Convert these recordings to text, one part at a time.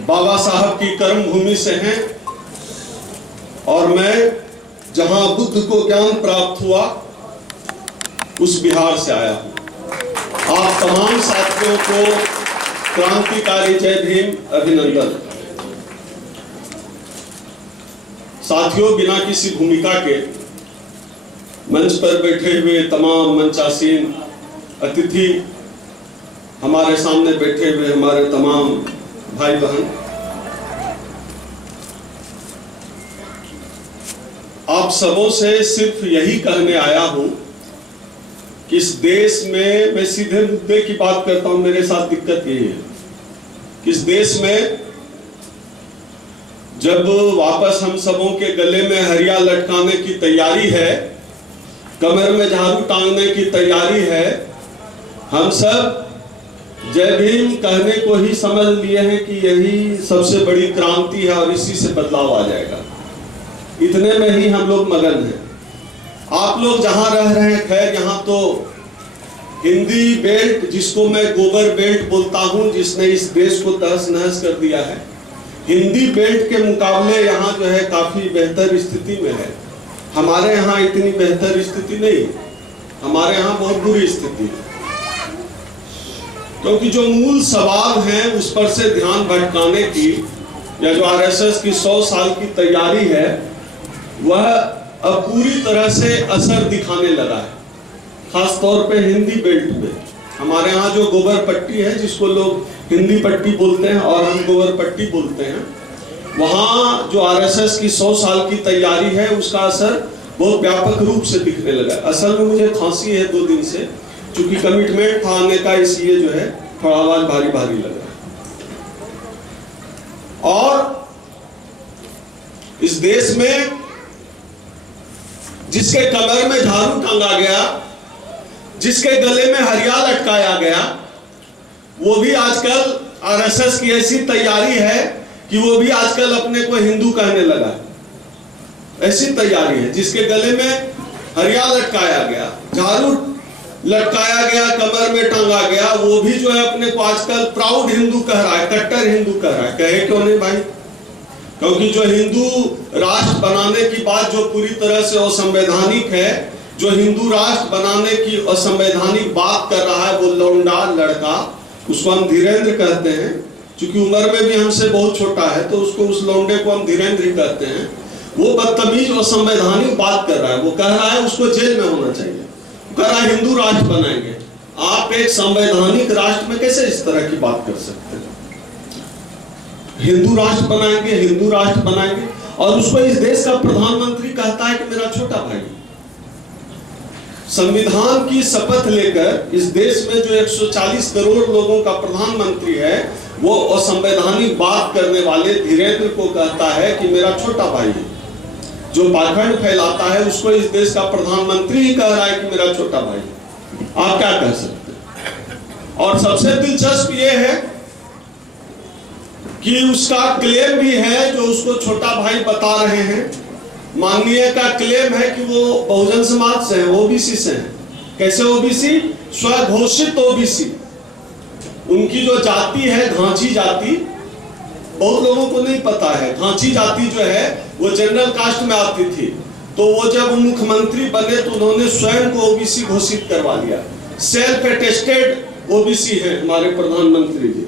बाबा साहब की कर्म भूमि से हैं और मैं जहां बुद्ध को ज्ञान प्राप्त हुआ उस बिहार से आया हूं। आप तमाम साथियों को क्रांतिकारी जय भीम, अभिनंदन। साथियों, बिना किसी भूमिका के मंच पर बैठे हुए तमाम मंचासीन अतिथि, हमारे सामने बैठे हुए हमारे तमाम भाई बहन, आप सबों से सिर्फ यही कहने आया हूं कि इस देश में, मैं सीधे मुद्दे की बात करता हूं, मेरे साथ दिक्कत यही है कि इस देश में जब वापस हम सबों के गले में हरिया लटकाने की तैयारी है, कमर में झाड़ू टांगने की तैयारी है, हम सब जय भीम कहने को ही समझ लिए हैं कि यही सबसे बड़ी क्रांति है और इसी से बदलाव आ जाएगा। इतने में ही हम लोग मगन हैं। आप लोग जहां रह रहे हैं, खैर यहाँ तो हिंदी बेल्ट, जिसको मैं गोबर बेल्ट बोलता हूं, जिसने इस देश को तहस नहस कर दिया है, हिंदी बेल्ट के मुकाबले यहाँ जो है काफी बेहतर स्थिति में है। हमारे यहाँ इतनी बेहतर स्थिति नहीं, हमारे यहाँ बहुत बुरी स्थिति है, क्योंकि जो मूल सवाल है उस पर से ध्यान भटकाने की, या जो आरएसएस की 100 साल की तैयारी है, वह अब पूरी तरह से असर दिखाने लगा है, खास तौर पे हिंदी बेल्ट में। हमारे यहाँ जो गोबर पट्टी है, जिसको लोग हिंदी पट्टी बोलते हैं और हम गोबर पट्टी बोलते हैं, वहाँ जो आरएसएस की 100 साल की तैयारी है उसका असर बहुत व्यापक रूप से दिखने लगा। असल में मुझे खांसी है 2 दिन से, चूंकि कमिटमेंट था आने का, इसलिए जो है थोड़ा आवाज भारी भारी लग रहा है। और इस देश में जिसके कमर में झाड़ू टांगा गया, जिसके गले में हरिया लटकाया गया, वो भी आजकल आरएसएस की ऐसी तैयारी है कि वो भी आजकल अपने को हिंदू कहने लगा। ऐसी तैयारी है, जिसके गले में हरिया लटकाया गया, झाड़ू लटकाया गया, कमर में टांगा गया, वो भी जो है अपने को आजकल प्राउड हिंदू कह रहा है, कट्टर हिंदू कह रहा है। कहे क्यों नहीं भाई? क्योंकि जो हिंदू राष्ट्र बनाने की बात जो पूरी तरह से असंवैधानिक है, जो हिंदू राष्ट्र बनाने की असंवैधानिक बात कर रहा है, वो लौंडा लड़का, उसको हम धीरेन्द्र कहते हैं, क्योंकि उम्र में भी हमसे बहुत छोटा है, तो उसको, उस लौंडे को हम धीरेन्द्र ही कहते हैं। वो बदतमीज और संवैधानिक बात कर रहा है, वो कह रहा है उसको जेल में होना चाहिए, कह रहा है हिंदू राष्ट्र बनाएंगे। आप एक संवैधानिक राष्ट्र में कैसे इस तरह की बात कर सकते हैं? हिंदू राष्ट्र बनाएंगे, हिंदू राष्ट्र बनाएंगे, और उसको इस देश का प्रधानमंत्री कहता है कि मेरा छोटा भाई। संविधान की शपथ लेकर इस देश में जो 140 करोड़ लोगों का प्रधानमंत्री है, वो असंवैधानिक बात करने वाले धीरेन्द्र को कहता है कि मेरा छोटा भाई है। जो पाखंड फैलाता है उसको इस देश का प्रधानमंत्री ही कह रहा है कि मेरा छोटा भाई है। आप क्या कह सकते हैं? और सबसे दिलचस्प ये है कि उसका क्लेम भी है, जो उसको छोटा भाई बता रहे हैं, माननीय का क्लेम है कि वो बहुजन समाज से है, ओबीसी से है। कैसे ओबीसी? स्वघोषित ओबीसी। उनकी जो जाति है, घांची जाति, बहुत लोगों को नहीं पता है, घांची जाति जो है वो जनरल कास्ट में आती थी। तो वो जब मुख्यमंत्री बने तो उन्होंने स्वयं को ओबीसी घोषित करवा लिया। सेल्फ अटेस्टेड ओबीसी है हमारे प्रधानमंत्री जी।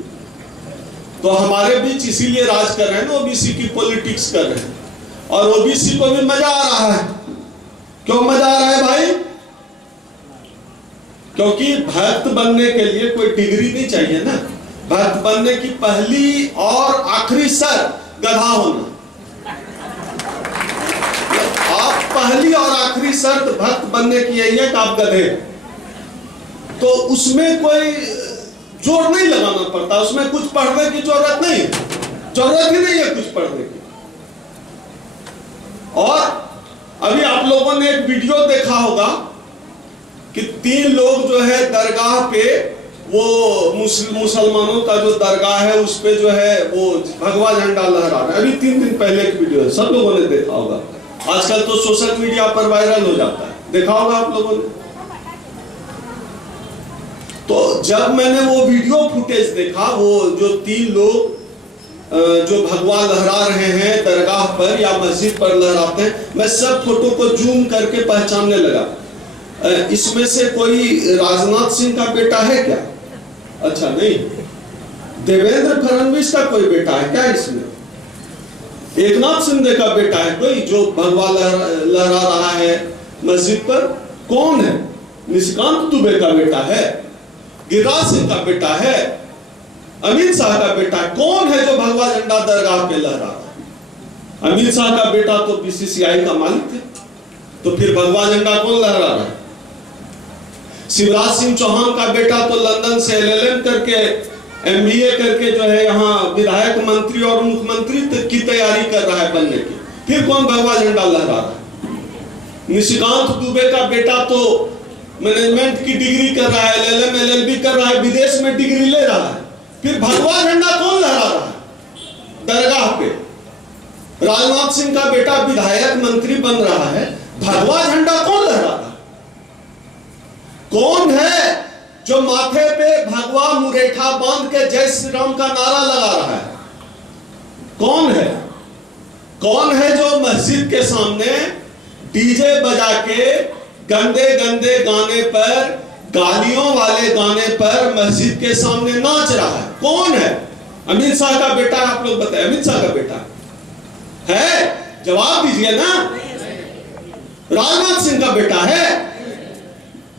तो हमारे बीच इसीलिए राज कर रहे हैं ना, ओबीसी की पॉलिटिक्स कर रहे हैं, और ओबीसी को भी मजा आ रहा है। क्यों मजा आ रहा है भाई? क्योंकि भक्त बनने के लिए कोई डिग्री नहीं चाहिए ना। भक्त बनने की पहली और आखिरी शर्त गधा होना। आप पहली और आखिरी शर्त भक्त बनने की यही है कि आप गधे। तो उसमें कोई जोर नहीं लगाना पड़ता, उसमें कुछ पढ़ने की जरूरत नहीं है, जरूरत ही नहीं है कुछ पढ़ने की। और अभी आप लोगों ने एक वीडियो देखा होगा कि 3 लोग जो है दरगाह पे, वो मुसलमानों का जो दरगाह है उस पे जो है वो भगवा झंडा लहरा रहे हैं। अभी 3 दिन पहले की वीडियो है, सब लोगों ने देखा होगा। आजकल तो सोशल मीडिया पर वायरल हो जाता है, देखा होगा आप लोगों ने। तो जब मैंने वो वीडियो फुटेज देखा, वो जो 3 लोग जो भगवा लहरा रहे हैं दरगाह पर या मस्जिद पर लहराते हैं, मैं सब फोटो को जूम करके पहचानने लगा। इसमें से कोई राजनाथ सिंह का बेटा है क्या? अच्छा नहीं। देवेंद्र फडणवीस का कोई बेटा है क्या इसमें? एकनाथ शिंदे का बेटा है कोई जो भगवा लहरा रहा है मस्जिद पर? कौन है? निशिकांत दुबे का बेटा है, गिरिराज सिंह का बेटा है, अमित शाह का बेटा है। कौन है जो भगवा झंडा दरगाह पे लहरा रहा है? अमित शाह का बेटा तो बीसीसीआई का मालिक है, तो फिर भगवा झंडा कौन लहरा रहा है? शिवराज सिंह चौहान का बेटा तो लंदन से LLM करके MBA करके जो है यहाँ विधायक, मंत्री और मुख्यमंत्री की तैयारी कर रहा है बनने की। फिर कौन भगवा झंडा लहरा रहा है? निशिकांत दुबे का बेटा तो मैनेजमेंट की डिग्री कर रहा है, LLM LLB कर रहा है, विदेश में डिग्री ले रहा है। फिर भगवा झंडा कौन लहरा रहा है दरगाह पे? राजनाथ सिंह का बेटा विधायक, मंत्री बन रहा है, भगवा झंडा कौन लहरा रहा है? कौन है जो माथे पे भगवा मुरेठा बांध के जय श्री राम का नारा लगा रहा है? कौन है? कौन है जो मस्जिद के सामने डीजे बजा के गंदे गंदे गाने पर, गालियों वाले गाने पर मस्जिद के सामने नाच रहा है? कौन है? अमित शाह का बेटा? आप लोग बताएं, अमित शाह का बेटा है? जवाब दीजिए ना। राजनाथ सिंह का बेटा है?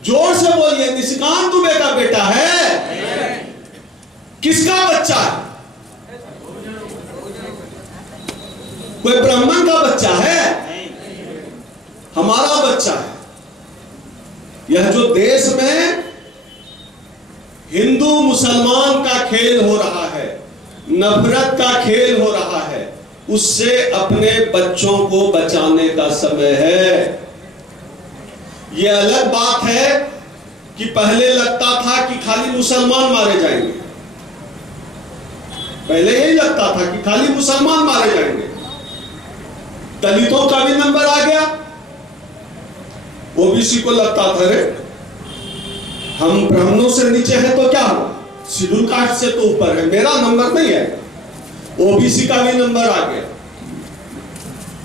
जोर से बोलिए। निशिकांत दुबे का बेटा है? किसका बच्चा है? कोई ब्राह्मण का बच्चा है? हमारा बच्चा है। यह जो देश में हिंदू मुसलमान का खेल हो रहा है, नफरत का खेल हो रहा है, उससे अपने बच्चों को बचाने का समय है। यह अलग बात है कि पहले लगता था कि खाली मुसलमान मारे जाएंगे, पहले यही लगता था कि खाली मुसलमान मारे जाएंगे। दलितों का भी नंबर आ गया, ओबीसी को लगता था रे हम ब्राह्मणों से नीचे हैं तो क्या हुआ, शेड्यूल कास्ट से तो ऊपर है, मेरा नंबर नहीं है। ओबीसी का भी नंबर आ गया।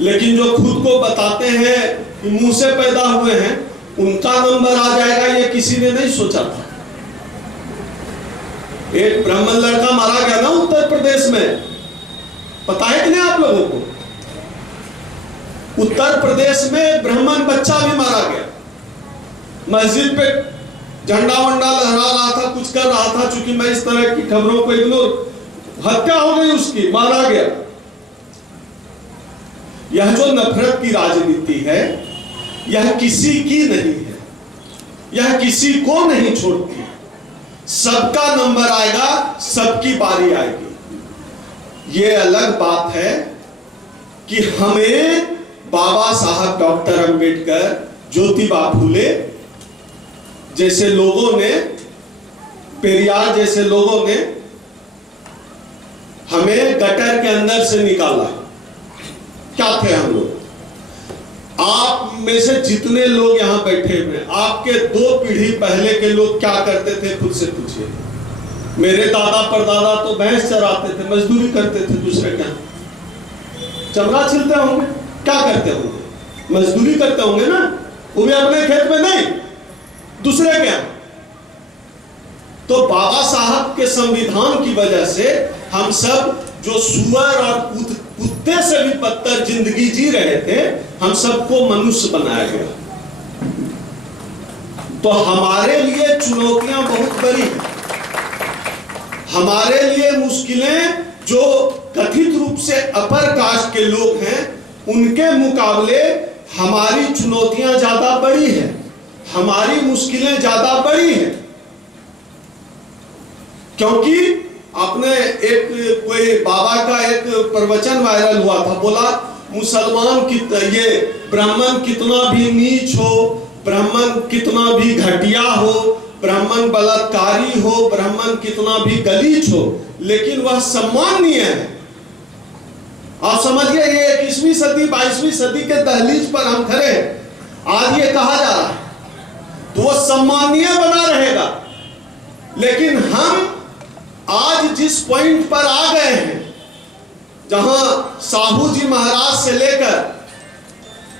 लेकिन जो खुद को बताते हैं कि मुंह से पैदा हुए हैं, उनका नंबर आ जाएगा, ये किसी ने नहीं सोचा था। एक ब्राह्मण लड़का मारा गया ना उत्तर प्रदेश में, पता है कि नहीं आप लोगों को? उत्तर प्रदेश में ब्राह्मण बच्चा भी मारा गया। मस्जिद पे झंडा वंडा लहरा रहा था, कुछ कर रहा था, चूंकि मैं इस तरह की खबरों को इग्नोर, हत्या हो गई उसकी, मारा गया। यह जो नफरत की राजनीति है, यह किसी की नहीं है, यह किसी को नहीं छोड़ती। सबका नंबर आएगा, सबकी बारी आएगी। ये अलग बात है कि हमें बाबा साहब डॉक्टर अंबेडकर, ज्योतिबा फूले जैसे लोगों ने, पेरियार जैसे लोगों ने हमें गटर के अंदर से निकाला। क्या थे हम लोग? आप में से जितने लोग यहां बैठे हुए, आपके 2 पीढ़ी पहले के लोग क्या करते थे खुद से पूछिए। मेरे दादा परदादा तो भैंस चराते थे, मजदूरी करते थे, दूसरे क्या चमड़ा छिलते होंगे, क्या करते होंगे? मजदूरी करते होंगे ना, वो भी अपने खेत में नहीं, दूसरे क्या। तो बाबा साहब के संविधान की वजह से हम सब जो सुअर और कुत्ते से भी बदतर जिंदगी जी रहे थे, हम सबको मनुष्य बनाया गया। तो हमारे लिए चुनौतियां बहुत बड़ी हैं, हमारे लिए मुश्किलें जो कथित रूप से अपर कास्ट के लोग हैं, उनके मुकाबले हमारी चुनौतियां ज्यादा बड़ी हैं, हमारी मुश्किलें ज्यादा बड़ी हैं। क्योंकि आपने एक कोई बाबा का एक प्रवचन वायरल हुआ था, बोला मुसलमान ये ब्राह्मण कितना भी नीच हो, ब्राह्मण कितना भी घटिया हो, ब्राह्मण बलात्कारी हो, ब्राह्मण कितना भी गलीच हो, लेकिन वह सम्माननीय है। आप समझिए, ये 21वीं सदी 22वीं सदी के दहलीज पर हम खड़े हैं। आज ये कहा जा रहा है तो वह सम्माननीय बना रहेगा। लेकिन हम आज जिस पॉइंट पर आ गए हैं, जहां साहू जी महाराज से लेकर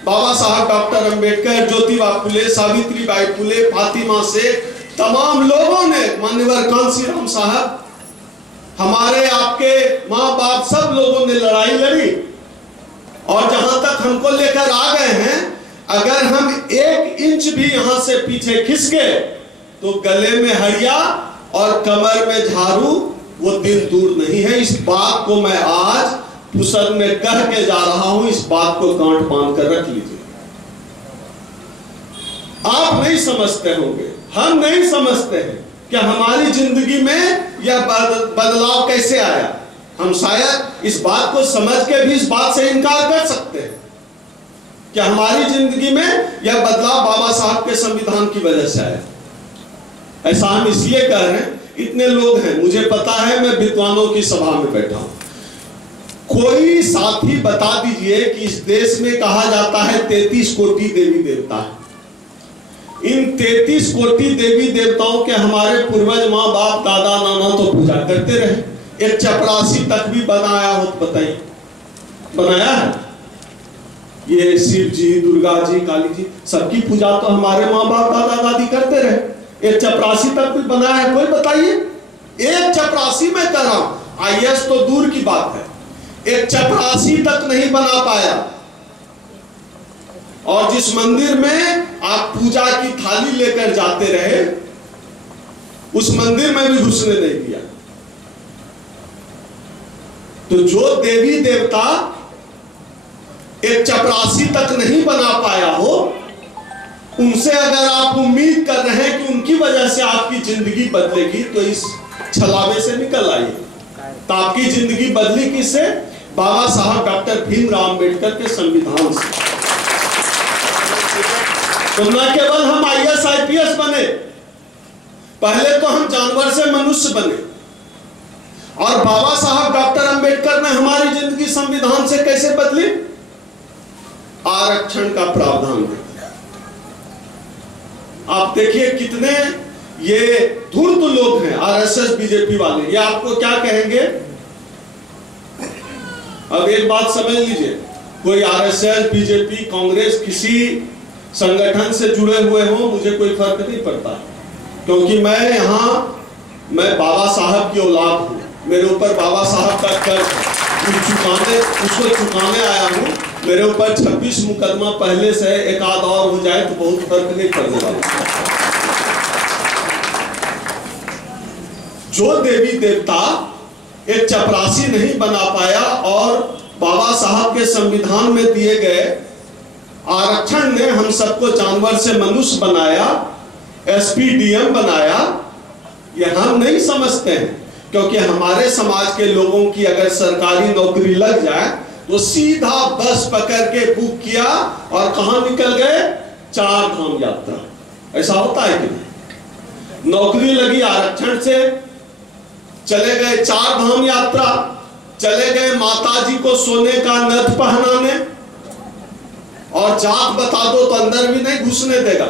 बाबा साहब डॉक्टर अंबेडकर, ज्योतिबा फुले, सावित्रीबाई फुले, फातिमा शेख, तमाम लोगों ने, मान्यवर कांसीराम साहब, हमारे आपके माँ बाप, सब लोगों ने लड़ाई लड़ी और जहां तक हमको लेकर आ गए हैं, अगर हम 1 इंच भी यहां से पीछे खिसके तो गले में हरिया और कमर में झाड़ू, वो दिन दूर नहीं है। इस बात को मैं आज फुर्सत में कह के जा रहा हूं, इस बात को गांठ बांध कर रख लीजिए। आप नहीं समझते होंगे, हम नहीं समझते हैं कि हमारी जिंदगी में यह बदलाव कैसे आया। हम शायद इस बात को समझ के भी इस बात से इनकार कर सकते हैं कि हमारी जिंदगी में यह बदलाव बाबा साहब के संविधान की वजह से आया। ऐसा हम इसलिए कह रहे हैं, इतने लोग हैं, मुझे पता है, मैं विद्वानों की सभा में बैठा हूं। कोई साथी बता दीजिए कि इस देश में कहा जाता है 33 कोटि देवी देवता है। इन 33 कोटि देवी देवताओं के हमारे पूर्वज, माँ बाप, दादा नाना तो पूजा करते रहे। एक चपरासी तक भी बनाया हो तो बताइए, बनाया है? ये शिव जी, दुर्गा जी, काली जी, सबकी पूजा तो हमारे माँ बाप, दादा दादी करते रहे। एक चपरासी तक भी बनाया है? कोई बताइए। एक चपरासी में कर रहा हूं, IAS तो दूर की बात है, एक चपरासी तक नहीं बना पाया। और जिस मंदिर में आप पूजा की थाली लेकर जाते रहे, उस मंदिर में भी घुसने नहीं दिया। तो जो देवी देवता एक चपरासी तक नहीं बना पाया हो, उनसे अगर आप उम्मीद कर रहे हैं कि उनकी वजह से आपकी जिंदगी बदलेगी, तो इस छलावे से निकल आइए। तो आपकी जिंदगी बदली किससे? बाबा साहब डॉक्टर भीमराव अंबेडकर के संविधान से। तो न केवल हम IAS IPS बने, पहले तो हम जानवर से मनुष्य बने। और बाबा साहब डॉक्टर अंबेडकर ने हमारी जिंदगी संविधान से कैसे बदली? आरक्षण का प्रावधान है। आप देखिए कितने ये धूर्त लोग हैं, RSS बीजेपी वाले, ये आपको क्या कहेंगे? अब एक बात समझ लीजिए, कोई RSS, बीजेपी, कांग्रेस, किसी संगठन से जुड़े हुए हो, मुझे कोई फर्क नहीं पड़ता, क्योंकि मैं बाबा साहब की औलाद हूं। मेरे ऊपर बाबा साहब का कर्ज है, उसको चुकाने आया हूं। मेरे ऊपर 26 मुकदमा पहले से, एक आध और हो जाए तो बहुत फर्क नहीं पड़ने वाला। जो देवी देवता एक चपरासी नहीं बना पाया और बाबा साहब के संविधान में दिए गए आरक्षण ने हम सबको जानवर से मनुष्य बनाया, SP DM बनाया, ये हम नहीं समझते हैं। क्योंकि हमारे समाज के लोगों की अगर सरकारी नौकरी लग जाए तो सीधा बस पकड़ के बुक किया और कहां निकल गए? 4 धाम यात्रा। ऐसा होता है कि नहीं? नौकरी लगी, आरक्षण से चले गए 4 धाम यात्रा, चले गए माताजी को सोने का नथ पहनाने, और जात बता दो तो अंदर भी नहीं घुसने देगा,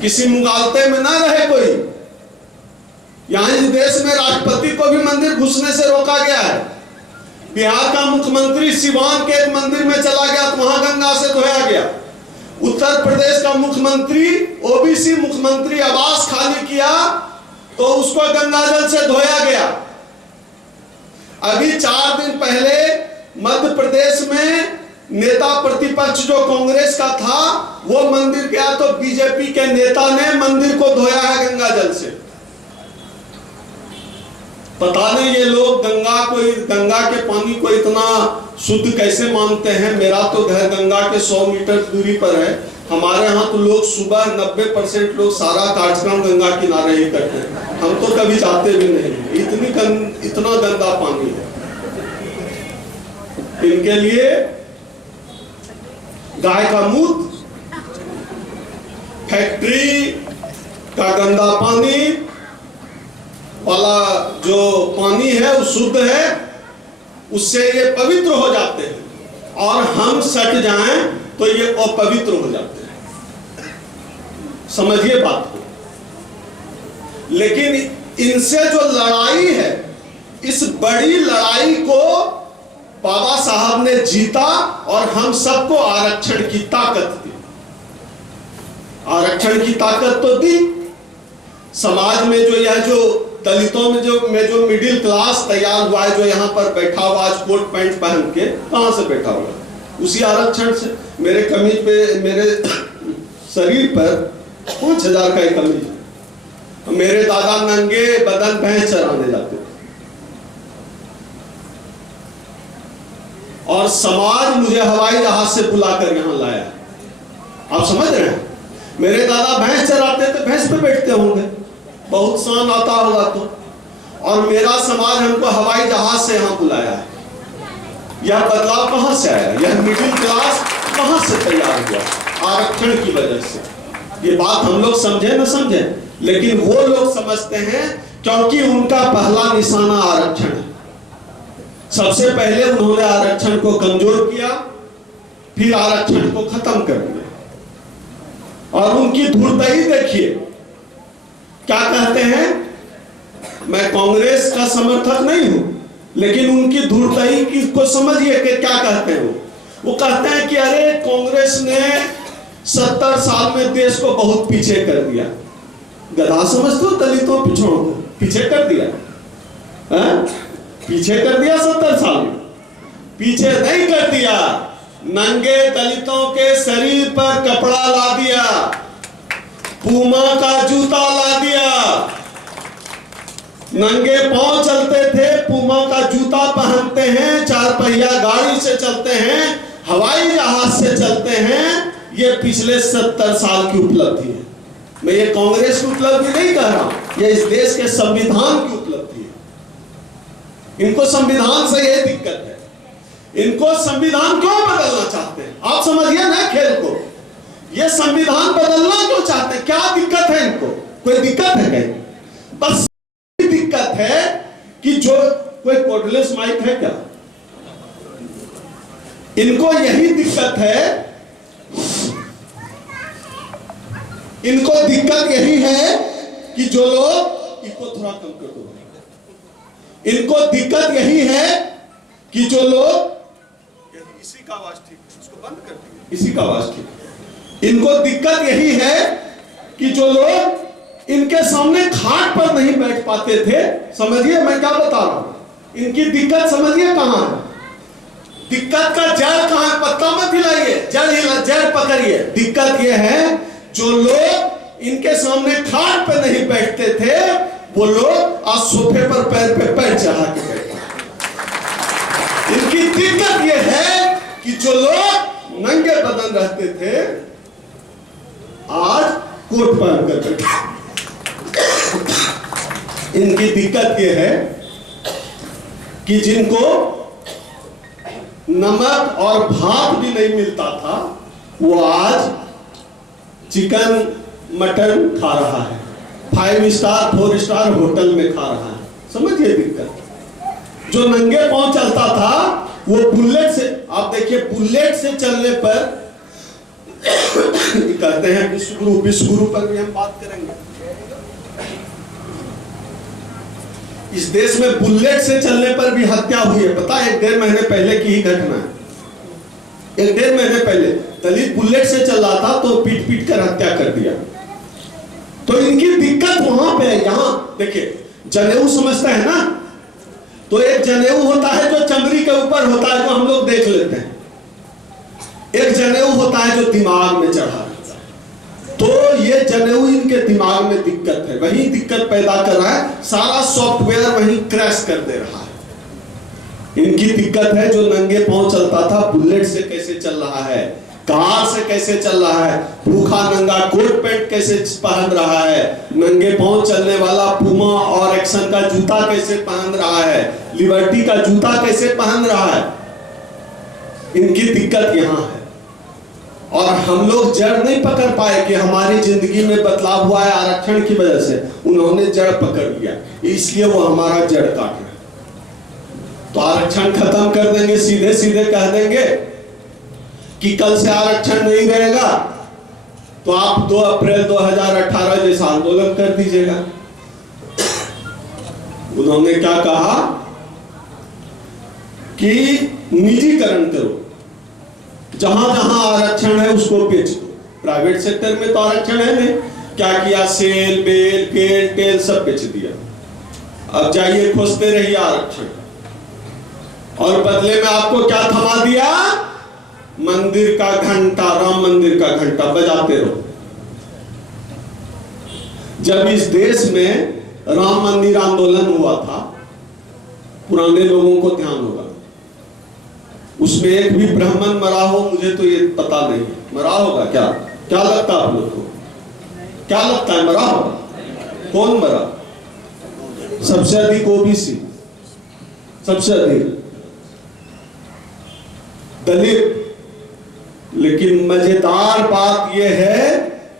किसी मुगालते में ना रहे कोई। यहां इस देश में राष्ट्रपति को भी मंदिर घुसने से रोका गया है। बिहार का मुख्यमंत्री सिवान के एक मंदिर में चला गया तो वहां गंगा से धोया गया। उत्तर प्रदेश का मुख्यमंत्री, OBC मुख्यमंत्री, आवास खाली किया तो उसको गंगाजल से धोया गया। अभी 4 दिन पहले मध्य प्रदेश में नेता प्रतिपक्ष जो कांग्रेस का था, वो मंदिर गया तो बीजेपी के नेता ने मंदिर को धोया है गंगाजल से। पता नहीं ये लोग गंगा के पानी को इतना शुद्ध कैसे मानते हैं। मेरा तो घर गंगा के 100 मीटर दूरी पर है। हमारे यहाँ तो लोग सुबह 90% लोग सारा कार्यक्रम गंगा किनारे ही करते हैं। हम तो कभी जाते भी नहीं, इतना गंदा पानी है। इनके लिए गाय का मूत्र, फैक्ट्री का गंदा पानी वाला जो पानी है वो शुद्ध है, उससे ये पवित्र हो जाते हैं, और हम सट जाएं तो ये अपवित्र हो जाते हैं। समझिए बात को। लेकिन इनसे जो लड़ाई है, इस बड़ी लड़ाई को बाबा साहब ने जीता और हम सबको आरक्षण की ताकत दी। आरक्षण की ताकत तो दी, समाज में जो यह जो दलितों में जो मिडिल क्लास तैयार हुआ है, जो यहाँ पर बैठा हुआ आज कोट पैंट पहन के, कहां से बैठा हुआ? उसी आरक्षण से। मेरे कमीज पे, मेरे शरीर पर 5,000 का एक कमीज है। मेरे दादा नंगे बदन भैंस चराने जाते थे और समाज मुझे हवाई जहाज से बुलाकर यहां लाया। आप समझ रहे हैं? मेरे दादा भैंस चराते थे, भैंस पे बैठते होंगे, बहुत शान आता होगा तो, और मेरा समाज हमको हवाई जहाज से यहां बुलाया है। यह बदलाव कहां से आया? यह मिडिल क्लास कहां से तैयार हुआ? आरक्षण की वजह से। ये बात हम लोग समझे न समझे, लेकिन वो लोग समझते हैं क्योंकि उनका पहला निशाना आरक्षण है। सबसे पहले उन्होंने आरक्षण को कमजोर किया, फिर आरक्षण को खत्म कर दिया। और उनकी धूर्तही देखिए, क्या कहते हैं? मैं कांग्रेस का समर्थक नहीं हूं, लेकिन उनकी धूर्तही को समझिए कि क्या कहते हैं। वो कहते हैं कि अरे कांग्रेस ने 70 साल में देश को बहुत पीछे कर दिया। गधा समझते हो? दलितों पिछड़ों को पीछे कर दिया है? पीछे कर दिया 70 साल में? पीछे नहीं कर दिया, नंगे दलितों के शरीर पर कपड़ा ला दिया, पूमा का जूता ला दिया। नंगे पांव चलते थे, पूमा का जूता पहनते हैं, 4 पहिया गाड़ी से चलते हैं, हवाई जहाज से चलते हैं। ये पिछले 70 साल की उपलब्धि है। मैं ये कांग्रेस की उपलब्धि नहीं कह रहा, ये इस देश के संविधान की उपलब्धि है। इनको संविधान से ये दिक्कत है। इनको संविधान क्यों बदलना चाहते हैं? आप समझिए ना खेल को। ये संविधान बदलना क्यों चाहते हैं? क्या दिक्कत है इनको? कोई दिक्कत है कहीं? बस दिक्कत है कि जो कोई कोर्डलेस माइक है क्या? इनको यही दिक्कत है। इनको दिक्कत यही है कि जो लोग, इनको थोड़ा कम कर दो। इनको दिक्कत यही है कि जो लोग, इसी का आवाज ठीक, इसको बंद कर दीजिए, इसी का आवाज ठीक। इनको दिक्कत यही है कि जो लोग इनके सामने खाट पर नहीं बैठ पाते थे। समझिए मैं क्या बता रहा हूं। इनकी दिक्कत समझिए कहां है? दिक्कत का जड़ कहां है? पत्ता मत हिलाइए, जड़ पकड़िए। दिक्कत यह है जो लोग इनके सामने खाट पर नहीं बैठते थे, वो लोग आज सोफे पर पैर पे पैर चढ़ा के बैठे। इनकी दिक्कत यह है कि जो लोग नंगे बदन रहते थे, आज कोट पहन कर बैठे। इनकी दिक्कत यह है कि जिनको नमक और भात भी नहीं मिलता था, वो आज चिकन मटन खा रहा है, 5 स्टार 4 स्टार होटल में खा रहा है। समझिए दिक्कत। जो नंगे पांव चलता था, वो बुलेट से, आप देखिए बुलेट से चलने पर कहते हैं विश्वगुरु पर भी हम बात करेंगे। इस देश में बुलेट से चलने पर भी हत्या हुई है। पता है? 1-1.5 महीने पहले की ही घटना है। 1-1.5 महीने पहले दलित बुलेट से चल रहा था तो पीट पीट कर हत्या कर दिया। तो इनकी दिक्कत वहां पे है। यहां देखिए, जनेऊ समझते हैं ना? तो एक जनेऊ होता है जो चमड़ी के ऊपर होता है, जो हम लोग देख लेते हैं। एक जनेऊ होता है जो दिमाग में चढ़ा रहता है। तो ये जनेऊ इनके दिमाग में दिक्कत है, वही दिक्कत पैदा कर रहा है। सारा सॉफ्टवेयर वही क्रैश कर दे रहा है। इनकी दिक्कत है जो नंगे पांव चलता था, बुलेट से कैसे चल रहा है, कार से कैसे चल रहा है, भूखा नंगा कोट पैंट कैसे पहन रहा है, नंगे पांव चलने वाला पूमा और एक्शन का जूता कैसे पहन रहा है, लिबर्टी का जूता कैसे पहन रहा है। इनकी दिक्कत यहां है। और हम लोग जड़ नहीं पकड़ पाए कि हमारी जिंदगी में बदलाव हुआ है आरक्षण की वजह से। उन्होंने जड़ पकड़ लिया, इसलिए वो हमारा जड़ काट रहे। तो आरक्षण खत्म कर देंगे, सीधे सीधे कह देंगे कि कल से आरक्षण नहीं रहेगा, तो आप 2 अप्रैल 2018 जैसा आंदोलन कर दीजिएगा। उन्होंने क्या कहा? कि निजीकरण करो, जहां जहां आरक्षण है उसको बेच दो। प्राइवेट सेक्टर में तो आरक्षण है नहीं, क्या किया, सेल बेल केल टेल सब बेच दिया। अब जाइए खोजते रहिए आरक्षण, और बदले में आपको क्या थमा दिया, मंदिर का घंटा, राम मंदिर का घंटा बजाते रहो। जब इस देश में राम मंदिर आंदोलन हुआ था, पुराने लोगों को ध्यान होगा, उसमें एक भी ब्राह्मण मरा हो, मुझे तो ये पता नहीं, मरा होगा क्या? क्या लगता है आप लोग को? क्या लगता है मरा होगा? कौन मरा? सबसे अधिक ओबीसी, सबसे अधिक दलित। लेकिन मजेदार बात यह है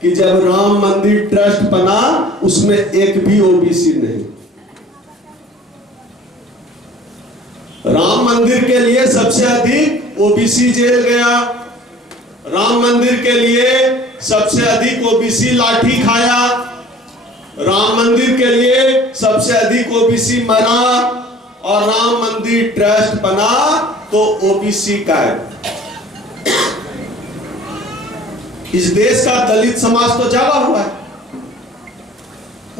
कि जब राम मंदिर ट्रस्ट बना, उसमें एक भी ओबीसी नहीं। राम मंदिर के लिए सबसे अधिक ओबीसी जेल गया, राम मंदिर के लिए सबसे अधिक ओबीसी लाठी खाया, राम मंदिर के लिए सबसे अधिक ओबीसी मरा, और राम मंदिर ट्रस्ट बना तो ओबीसी गायब। इस देश का दलित समाज तो जागा हुआ है,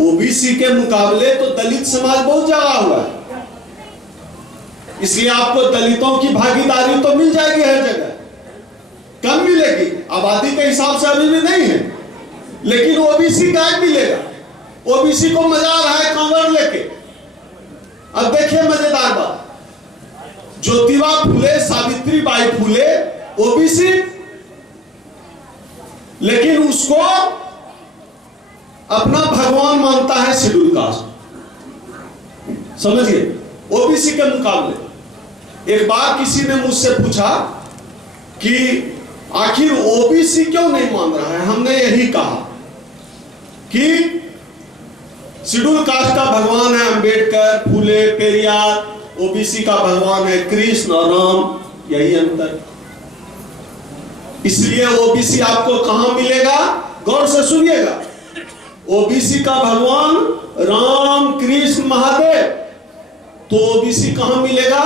ओबीसी के मुकाबले तो दलित समाज बहुत जागा हुआ है। इसलिए आपको दलितों की भागीदारी तो मिल जाएगी हर जगह, कम मिलेगी, आबादी के हिसाब से अभी भी नहीं है, लेकिन ओबीसी गायब मिलेगा। ओबीसी को मजा आ रहा है कांवड़ लेके। अब देखिए मजेदार बात, ज्योतिबा फुले, सावित्रीबाई फुले ओबीसी, लेकिन उसको अपना भगवान मानता है शेड्यूल कास्ट। समझिए, ओबीसी के मुकाबले। एक बार किसी ने मुझसे पूछा कि आखिर ओबीसी क्यों नहीं मान रहा है। हमने यही कहा कि शेड्यूल कास्ट का भगवान है अंबेडकर, फुले, पेरियार, ओबीसी का भगवान है कृष्ण और राम, यही अंतर। इसलिए ओबीसी आपको कहां मिलेगा, गौर से सुनिएगा, ओबीसी का भगवान राम कृष्ण महादेव, तो ओबीसी कहां मिलेगा,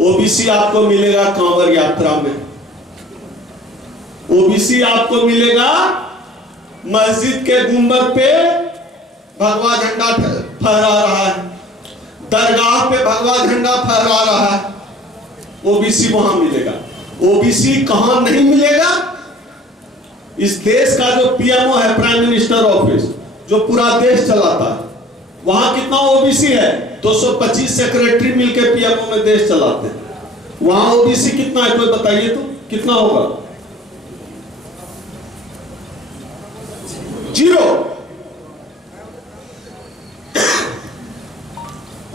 ओबीसी आपको मिलेगा कांवड़ यात्रा में, ओबीसी आपको मिलेगा मस्जिद के गुंबद पे भगवा झंडा फहरा रहा है, दरगाह पे भगवा झंडा फहरा रहा है, ओबीसी वहां मिलेगा। ओबीसी कहां नहीं मिलेगा, इस देश का जो पीएमओ है, प्राइम मिनिस्टर ऑफिस, जो पूरा देश चलाता है, वहां कितना ओबीसी है, 225 सेक्रेटरी मिलकर पीएमओ में देश चलाते हैं। वहां ओबीसी कितना है, कोई बताइए तो कितना होगा? 0।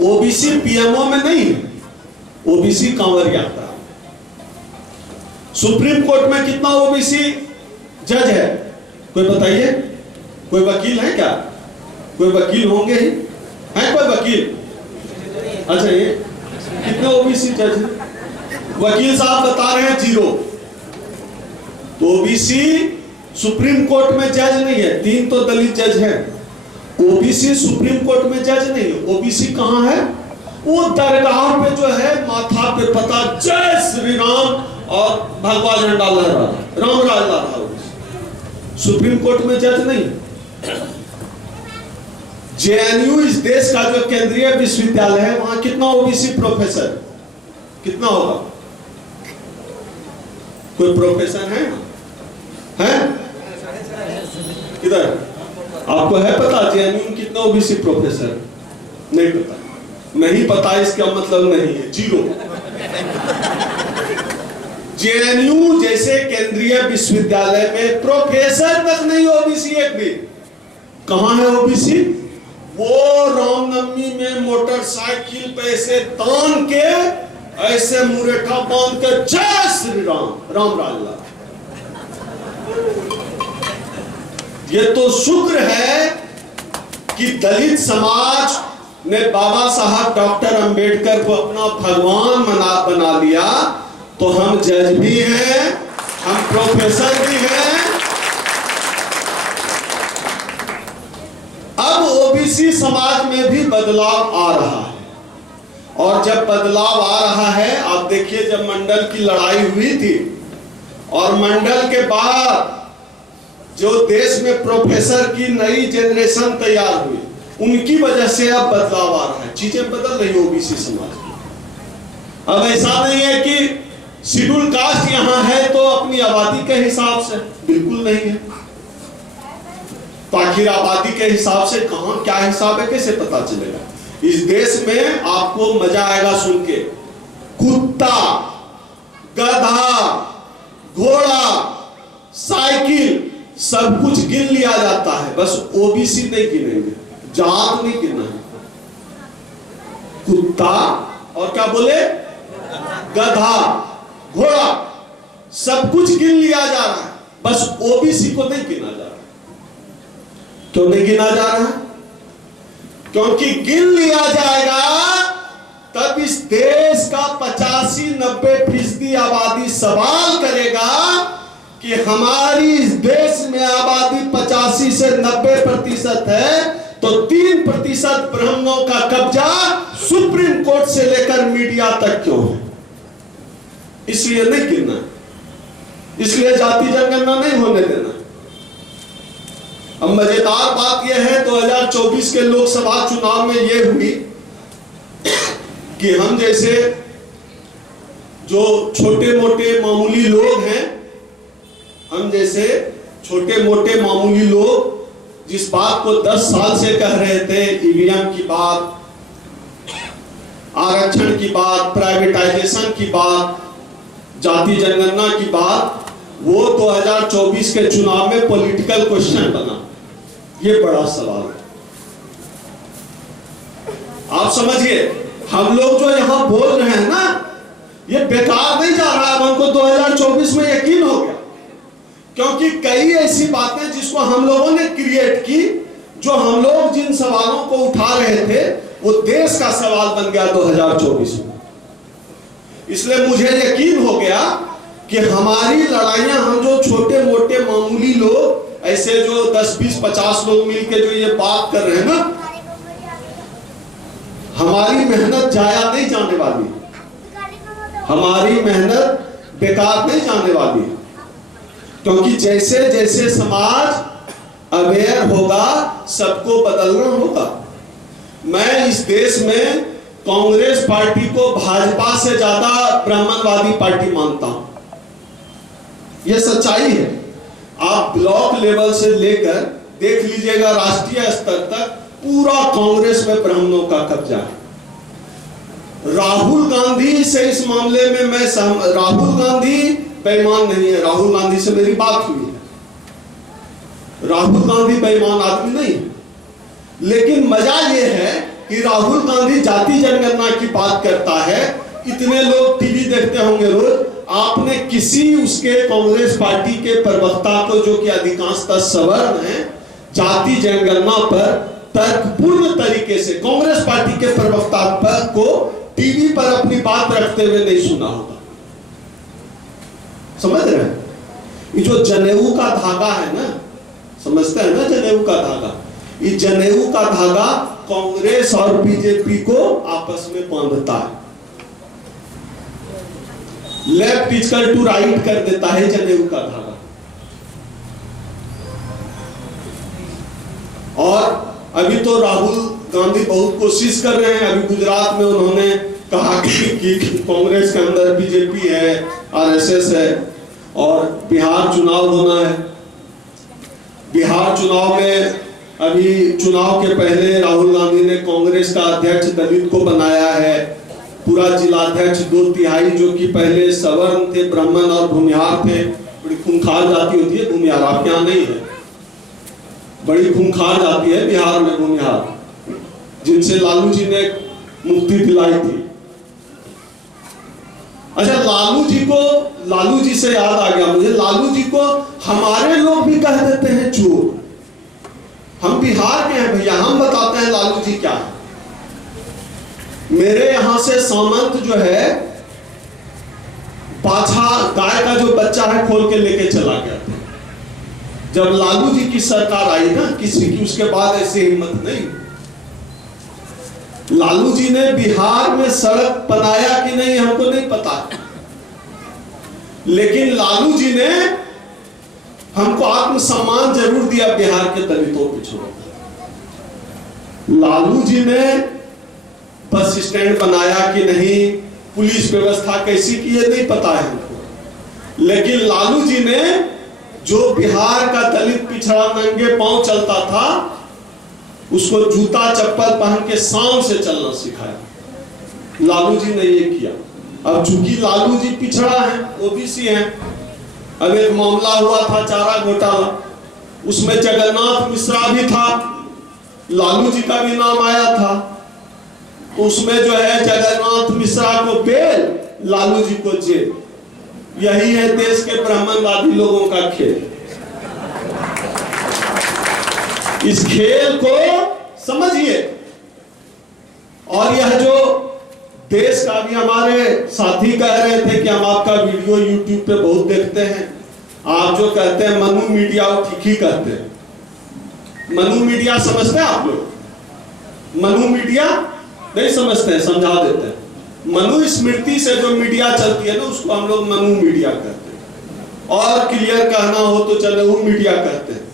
ओबीसी पीएमओ में नहीं, ओबीसी कांवड़ यात्रा। सुप्रीम कोर्ट में कितना ओबीसी जज है, कोई बताइए? कोई वकील है क्या? कोई वकील होंगे ही, है कोई वकील? अच्छा, ये कितने ओबीसी जज हैं? वकील साहब बता रहे हैं 0। तो ओबीसी सुप्रीम कोर्ट में जज नहीं है, 3 तो दलित जज हैं। ओबीसी सुप्रीम कोर्ट में जज नहीं है। ओबीसी कहां है? वो दरगाह पे जो है, माथा पे पता जय श्री राम और भगवा झंडा लहरा, राम राज लहरा, सुप्रीम कोर्ट में जज नहीं। जेएनयू इस देश का जो केंद्रीय विश्वविद्यालय है, वहां कितना ओबीसी प्रोफेसर, कितना होगा? कोई प्रोफेसर है? किधर? आपको है पता जेएनयू कितना ओबीसी प्रोफेसर? नहीं पता। नहीं पता इसका मतलब नहीं है 0। जेएनयू जैसे केंद्रीय विश्वविद्यालय में प्रोफेसर तक नहीं ओबीसी एक भी। कहां है ओबीसी? वो रामनवमी में मोटरसाइकिल पे ऐसे तान के, ऐसे मुरेठा बांध के जय श्री राम, राम राज। ये तो शुक्र है कि दलित समाज ने बाबा साहब डॉक्टर अंबेडकर को अपना भगवान बना लिया, तो हम जज भी हैं, हम प्रोफेसर भी हैं। अब ओबीसी समाज में भी बदलाव आ रहा है। और जब बदलाव आ रहा है, आप देखिए जब मंडल की लड़ाई हुई थी और मंडल के बाद जो देश में प्रोफेसर की नई जनरेशन तैयार हुई, उनकी वजह से अब बदलाव आ रहा है, चीजें बदल रही ओबीसी समाज में। अब ऐसा नहीं है कि शेड्यूल कास्ट यहां है तो अपनी आबादी के हिसाब से, बिल्कुल नहीं है। तो आखिर आबादी के हिसाब से कहां क्या हिसाब है, कैसे पता चलेगा? इस देश में आपको मजा आएगा सुन के, कुत्ता, गधा, घोड़ा, साइकिल सब कुछ गिन लिया जाता है, बस ओबीसी नहीं गिनेंगे, जात नहीं गिनना है। कुत्ता और क्या बोले, गधा, घोड़ा, सब कुछ गिन लिया जा रहा है, बस ओबीसी को नहीं गिना जा रहा। क्यों नहीं गिना जा रहा है? क्योंकि गिन लिया जाएगा तब इस देश का 85-90% आबादी सवाल करेगा कि हमारी इस देश में आबादी 85 से 90% है, तो 3% ब्राह्मणों का कब्जा सुप्रीम कोर्ट से लेकर मीडिया तक क्यों है? इसलिए नहीं गिनना, इसलिए जाति जनगणना नहीं होने देना। अब मजेदार बात यह है 2024 के लोकसभा चुनाव में यह हुई कि हम जैसे जो छोटे मोटे मामूली लोग हैं, हम जैसे छोटे मोटे मामूली लोग जिस बात को 10 साल से कह रहे थे, ईवीएम की बात, आरक्षण की बात, प्राइवेटाइजेशन की बात, जाति जनगणना की बात, वो 2024 के चुनाव में पॉलिटिकल क्वेश्चन बना। ये बड़ा सवाल है। आप समझिए, हम लोग जो यहां बोल रहे हैं ना, ये बेकार नहीं जा रहा। अब हमको 2024 में यकीन हो गया, क्योंकि कई ऐसी बातें जिसको हम लोगों ने क्रिएट की, जो हम लोग जिन सवालों को उठा रहे थे, वो देश का सवाल बन गया 2024 में। इसलिए मुझे यकीन हो गया कि हमारी लड़ाइयां, हम जो छोटे मोटे मामूली लोग, ऐसे जो 10, 20, 50 लोग मिलके जो ये बात कर रहे हैं ना, हमारी मेहनत जाया नहीं जाने वाली, हमारी मेहनत बेकार नहीं जाने वाली, क्योंकि जैसे जैसे समाज अवेयर होगा, सबको बदलना होगा। मैं इस देश में कांग्रेस पार्टी को भाजपा से ज्यादा ब्राह्मणवादी पार्टी मानता हूं, यह सच्चाई है। आप ब्लॉक लेवल से लेकर देख लीजिएगा राष्ट्रीय स्तर तक, पूरा कांग्रेस में ब्राह्मणों का कब्जा है। राहुल गांधी से इस मामले में मैं राहुल गांधी बेईमान नहीं है, राहुल गांधी से मेरी बात हुई है, राहुल गांधी बेईमान आदमी नहीं है। लेकिन मजा यह है कि राहुल गांधी जाति जनगणना की बात करता है, इतने लोग टीवी देखते होंगे रोज, आपने किसी उसके कांग्रेस पार्टी के प्रवक्ता को, जो कि अधिकांशतः सवर्ण है, जाति जनगणना पर तर्कपूर्ण तरीके से कांग्रेस पार्टी के प्रवक्ता पर को टीवी पर अपनी बात रखते हुए नहीं सुना होगा। समझ रहे हैं? ये जो जनेऊ का धागा है ना, समझते हैं ना जनेऊ का धागा, ये जनेऊ का धागा कांग्रेस और बीजेपी को आपस में बांधता है, लेफ्ट इक्वल टू राइट कर देता है जनेऊ का धागा। और अभी तो राहुल गांधी बहुत कोशिश कर रहे हैं। अभी गुजरात में उन्होंने कहा कि कांग्रेस के अंदर बीजेपी है, आरएसएस है, और बिहार चुनाव होना है। बिहार चुनाव में अभी चुनाव के पहले राहुल गांधी ने कांग्रेस का अध्यक्ष दलित को बनाया है, पूरा जिलाध्यक्ष 2/3 जो कि पहले सवर्ण थे, ब्राह्मण और भूमिहार थे। बड़ी खूंखार जाति होती है भूमिहार, आपके यहाँ नहीं है, बड़ी खूंखार जाति है बिहार में भूमिहार, जिनसे लालू जी ने मुक्ति दिलाई थी। अच्छा, लालू जी से याद आ गया मुझे, लालू जी को हमारे लोग भी कह देते हैं चोर। हम बिहार के हैं भैया, हम बताते हैं लालू जी क्या है। मेरे यहां से सामंत जो है, पाछा गाय का जो बच्चा है खोल के लेके चला गया था। जब लालू जी की सरकार आई ना, किसी की उसके बाद ऐसी हिम्मत नहीं। लालू जी ने बिहार में सड़क बनाया कि नहीं हमको नहीं पता, लेकिन लालू जी ने हमको आत्मसम्मान जरूर दिया बिहार के दलितों पिछड़ों को। लालू जी ने बस स्टैंड बनाया कि नहीं, पुलिस व्यवस्था कैसी की है नहीं पता है हमको, लेकिन लालू जी ने जो बिहार का दलित पिछड़ा नंगे पांव चलता था उसको जूता चप्पल पहन के शान से चलना सिखाया। लालू जी ने ये किया। अब चूंकि लालू जी पिछड़ा है, ओबीसी है, अब एक मामला हुआ था चारा घोटाला, उसमें जगन्नाथ मिश्रा भी था, लालू जी का भी नाम आया था, तो उसमें जो है जगन्नाथ मिश्रा को बेल, लालू जी को जेल। यही है देश के ब्राह्मणवादी लोगों का खेल। इस खेल को समझिए। और यह जो देश का भी, हमारे साथी कह रहे थे कि हम आपका वीडियो यूट्यूब पे बहुत देखते हैं, आप जो कहते हैं मनु मीडिया वो ठीक ही कहते हैं। मनु मीडिया समझते हैं आप लोग? मनु मीडिया नहीं समझते हैं, समझा देते हैं। मनु स्मृति से जो मीडिया चलती है ना उसको हम लोग मनु मीडिया कहते हैं, और क्लियर कहना हो तो चले वो मीडिया कहते हैं।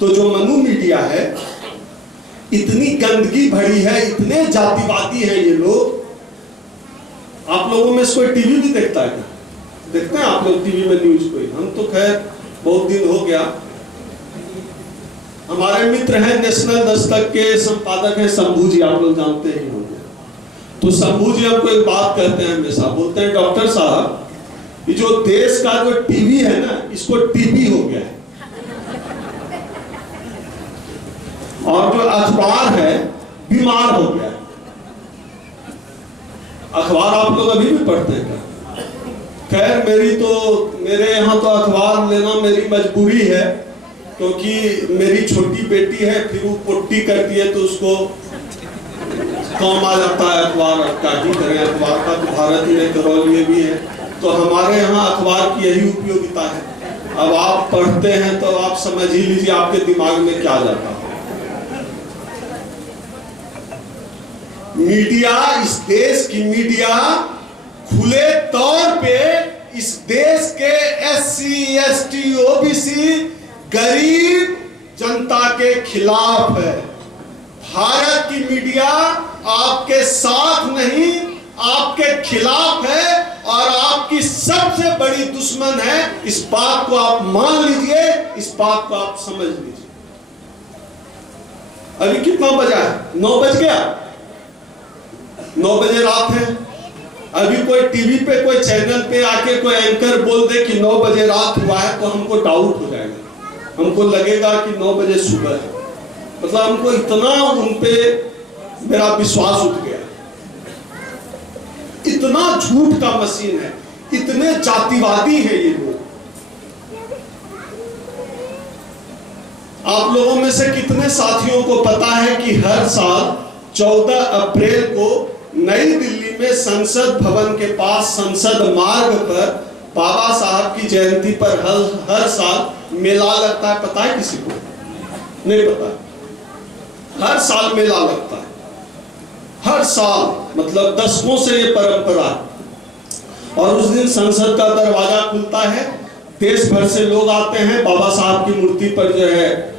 तो जो मनु मीडिया है, इतनी गंदगी भरी है, इतने जातिवादी हैं ये लोग। आप लोगों में इसको टीवी भी देखता है क्या? देखते हैं आप लोग टीवी में न्यूज कोई? हम तो खैर बहुत दिन हो गया। हमारे मित्र हैं नेशनल दस्तक के संपादक हैं शंभू जी, आप लोग जानते ही होंगे। तो शंभू जी हमको एक बात कहते हैं हमेशा, बोलते हैं डॉक्टर साहब ये जो देश का जो टीवी है ना इसको टीबी हो गया है, और जो अखबार है बीमार हो गया है। अखबार आप लोग अभी भी पढ़ते हैं क्या? खैर मेरे यहाँ तो अखबार लेना मेरी मजबूरी है, क्योंकि मेरी छोटी बेटी है, फिर वो पोट्टी करती है तो उसको काम आ जाता है अखबार। क्या ही करें, अखबार का तो भारत ही नहीं करौलिए भी है, तो हमारे यहाँ अखबार की यही उपयोगिता है। अब आप पढ़ते हैं तो आप समझ ही लीजिए आपके दिमाग में क्या जाता है। मीडिया, इस देश की मीडिया खुले तौर पे इस देश के SC ST OBC गरीब जनता के खिलाफ है। भारत की मीडिया आपके साथ नहीं, आपके खिलाफ है, और आपकी सबसे बड़ी दुश्मन है। इस बात को आप मान लीजिए, इस बात को आप समझ लीजिए। अभी कितना बजा है? 9 बज गया, 9 बजे रात है। अभी कोई टीवी पे कोई चैनल पे आके कोई एंकर बोल दे कि 9 बजे रात हुआ है तो हमको डाउट हो जाएगा, हमको लगेगा कि 9 बजे सुबह है। मतलब हमको इतना उन पे मेरा विश्वास उठ गया। इतना झूठ का मशीन है, इतने जातिवादी हैं ये लोग। आप लोगों में से कितने साथियों को पता है कि हर साल 14 अप्रैल को नई दिल्ली में संसद भवन के पास संसद मार्ग पर बाबा साहब की जयंती पर हर साल मेला लगता है? पता है किसी को? नहीं पता। हर साल मेला लगता है, हर साल, मतलब दशकों से ये परंपरा है। और उस दिन संसद का दरवाजा खुलता है, देश भर से लोग आते हैं, बाबा साहब की मूर्ति पर जो है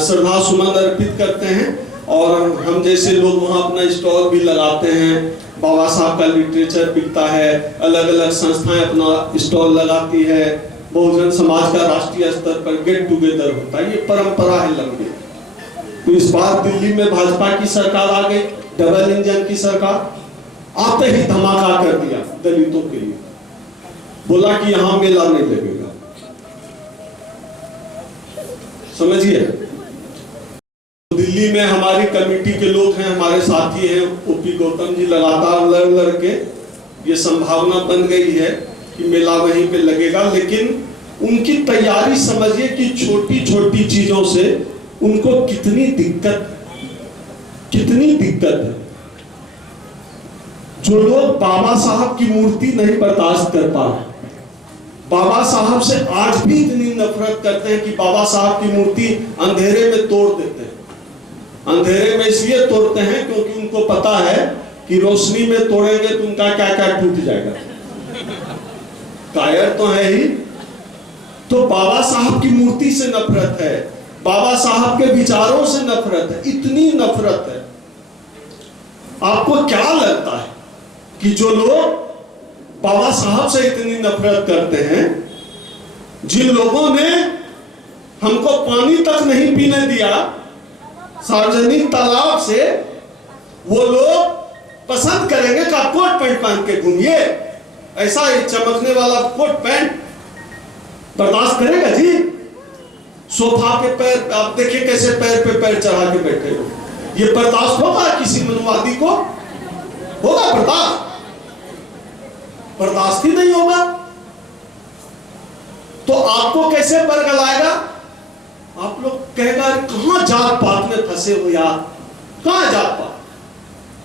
श्रद्धा सुमन अर्पित करते हैं, और हम जैसे लोग वहाँ अपना स्टॉल भी लगाते हैं। बाबा साहब का लिटरेचर बिकता है, अलग अलग संस्थाएं अपना स्टॉल लगाती है, बहुजन समाज का राष्ट्रीय स्तर पर गेट टुगेदर होता है। ये परंपरा है लंबी। तो इस बार दिल्ली में भाजपा की सरकार आ गई, डबल इंजन की सरकार। आते ही धमाका कर दिया दलितों के लिए, बोला कि यहां मेला नहीं लगेगा। समझिए, दिल्ली में हमारी कमेटी के लोग हैं, हमारे साथी हैं, ओपी गौतम जी, लगातार लड़ के ये संभावना बन गई है कि मेला वहीं पे लगेगा। लेकिन उनकी तैयारी समझिए कि छोटी छोटी चीजों से उनको कितनी दिक्कत है। जो लोग बाबा साहब की मूर्ति नहीं बर्दाश्त कर पा रहे, बाबा साहब से आज भी इतनी नफरत करते हैं कि बाबा साहब की मूर्ति अंधेरे में तोड़ देते हैं। अंधेरे में इसलिए तोड़ते हैं क्योंकि उनको पता है कि रोशनी में तोड़ेंगे तो उनका क्या क्या टूट जाएगा। कायर तो है ही। तो बाबा साहब की मूर्ति से नफरत है, बाबा साहब के विचारों से नफरत है, इतनी नफरत है। आपको क्या लगता है कि जो लोग बाबा साहब से इतनी नफरत करते हैं, जिन लोगों ने हमको पानी तक नहीं पीने दिया सार्वजनिक तालाब से, वो लोग पसंद करेंगे कि आप कोट पैंट पहन के घूमिए? ऐसा ही चमकने वाला कोट पैंट बर्दाश्त करेगा जी? सोफा के पैर आप देखिए कैसे पैर पे पैर चढ़ा के बैठे हो, ये बर्दाश्त होगा किसी मनुवादी को? होगा बर्दाश्त? बर्दाश्त ही नहीं होगा। तो आपको कैसे बरगलाएगा? आप लोग कहेगा कहां जात पात में फंसे हो यार, कहां जात पात,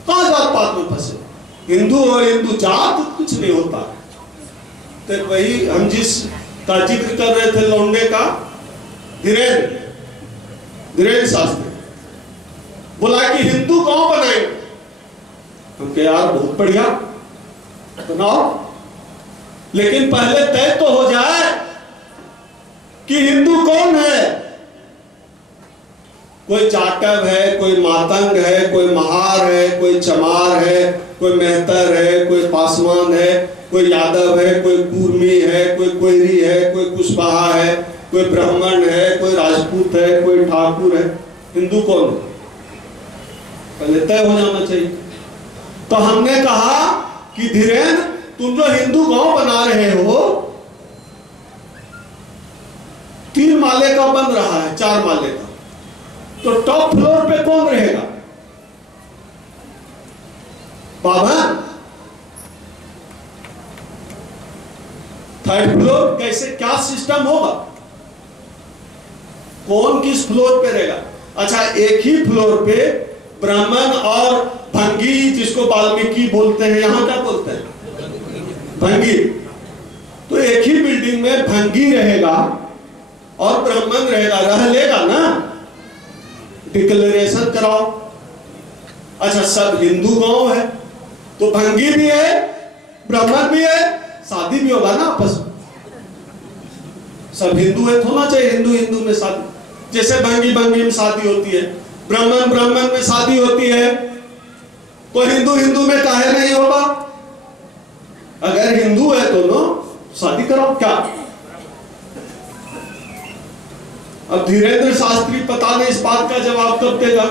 कहां जात पात में फंसे हो? हिंदू और हिंदू जात कुछ नहीं होता। तो वही हम जिस का जिक्र कर रहे थे लौंडे का, धीरेन्द्र शास्त्री बोला कि हिंदू गांव बनाएंगे। हम कहे यार बहुत बढ़िया बनाओ, लेकिन पहले तय तो हो जाए कि हिंदू कौन है। कोई जाटव है, कोई मातंग है, कोई महार है, कोई चमार है, कोई मेहतर है, कोई पासवान है, कोई यादव है, कोई कुर्मी है, कोई कोयरी है, कोई कुशवाहा है, कोई ब्राह्मण है, कोई राजपूत है, कोई ठाकुर है। हिंदू कौन है पहले तय हो जाना चाहिए। तो हमने कहा कि धीरेन्द्र, तुम जो हिंदू गांव बना रहे हो, 3 माले का बन रहा है, 4 माले का, तो टॉप फ्लोर पे कौन रहेगा? बाभन? थर्ड फ्लोर कैसे, क्या सिस्टम होगा? कौन किस फ्लोर पे रहेगा? अच्छा, एक ही फ्लोर पे ब्राह्मण और भंगी, जिसको वाल्मीकि बोलते हैं, यहां क्या बोलते हैं? भंगी। तो एक ही बिल्डिंग में भंगी रहेगा और ब्राह्मण रहेगा, रह लेगा ना? डिक्लेरेशन कराओ। अच्छा, सब हिंदू गांव है तो भंगी भी है, ब्राह्मण भी है, शादी भी होगा ना आपस में। सब हिंदू है, होना चाहिए हिंदू हिंदू में शादी। जैसे भंगी भंगी में शादी होती है, ब्राह्मण ब्राह्मण में शादी होती है, तो हिंदू हिंदू में काहे नहीं होगा? अगर हिंदू है तो नो शादी कराओ। क्या अब धीरेन्द्र शास्त्री पता नहीं इस बात का जवाब कब देगा,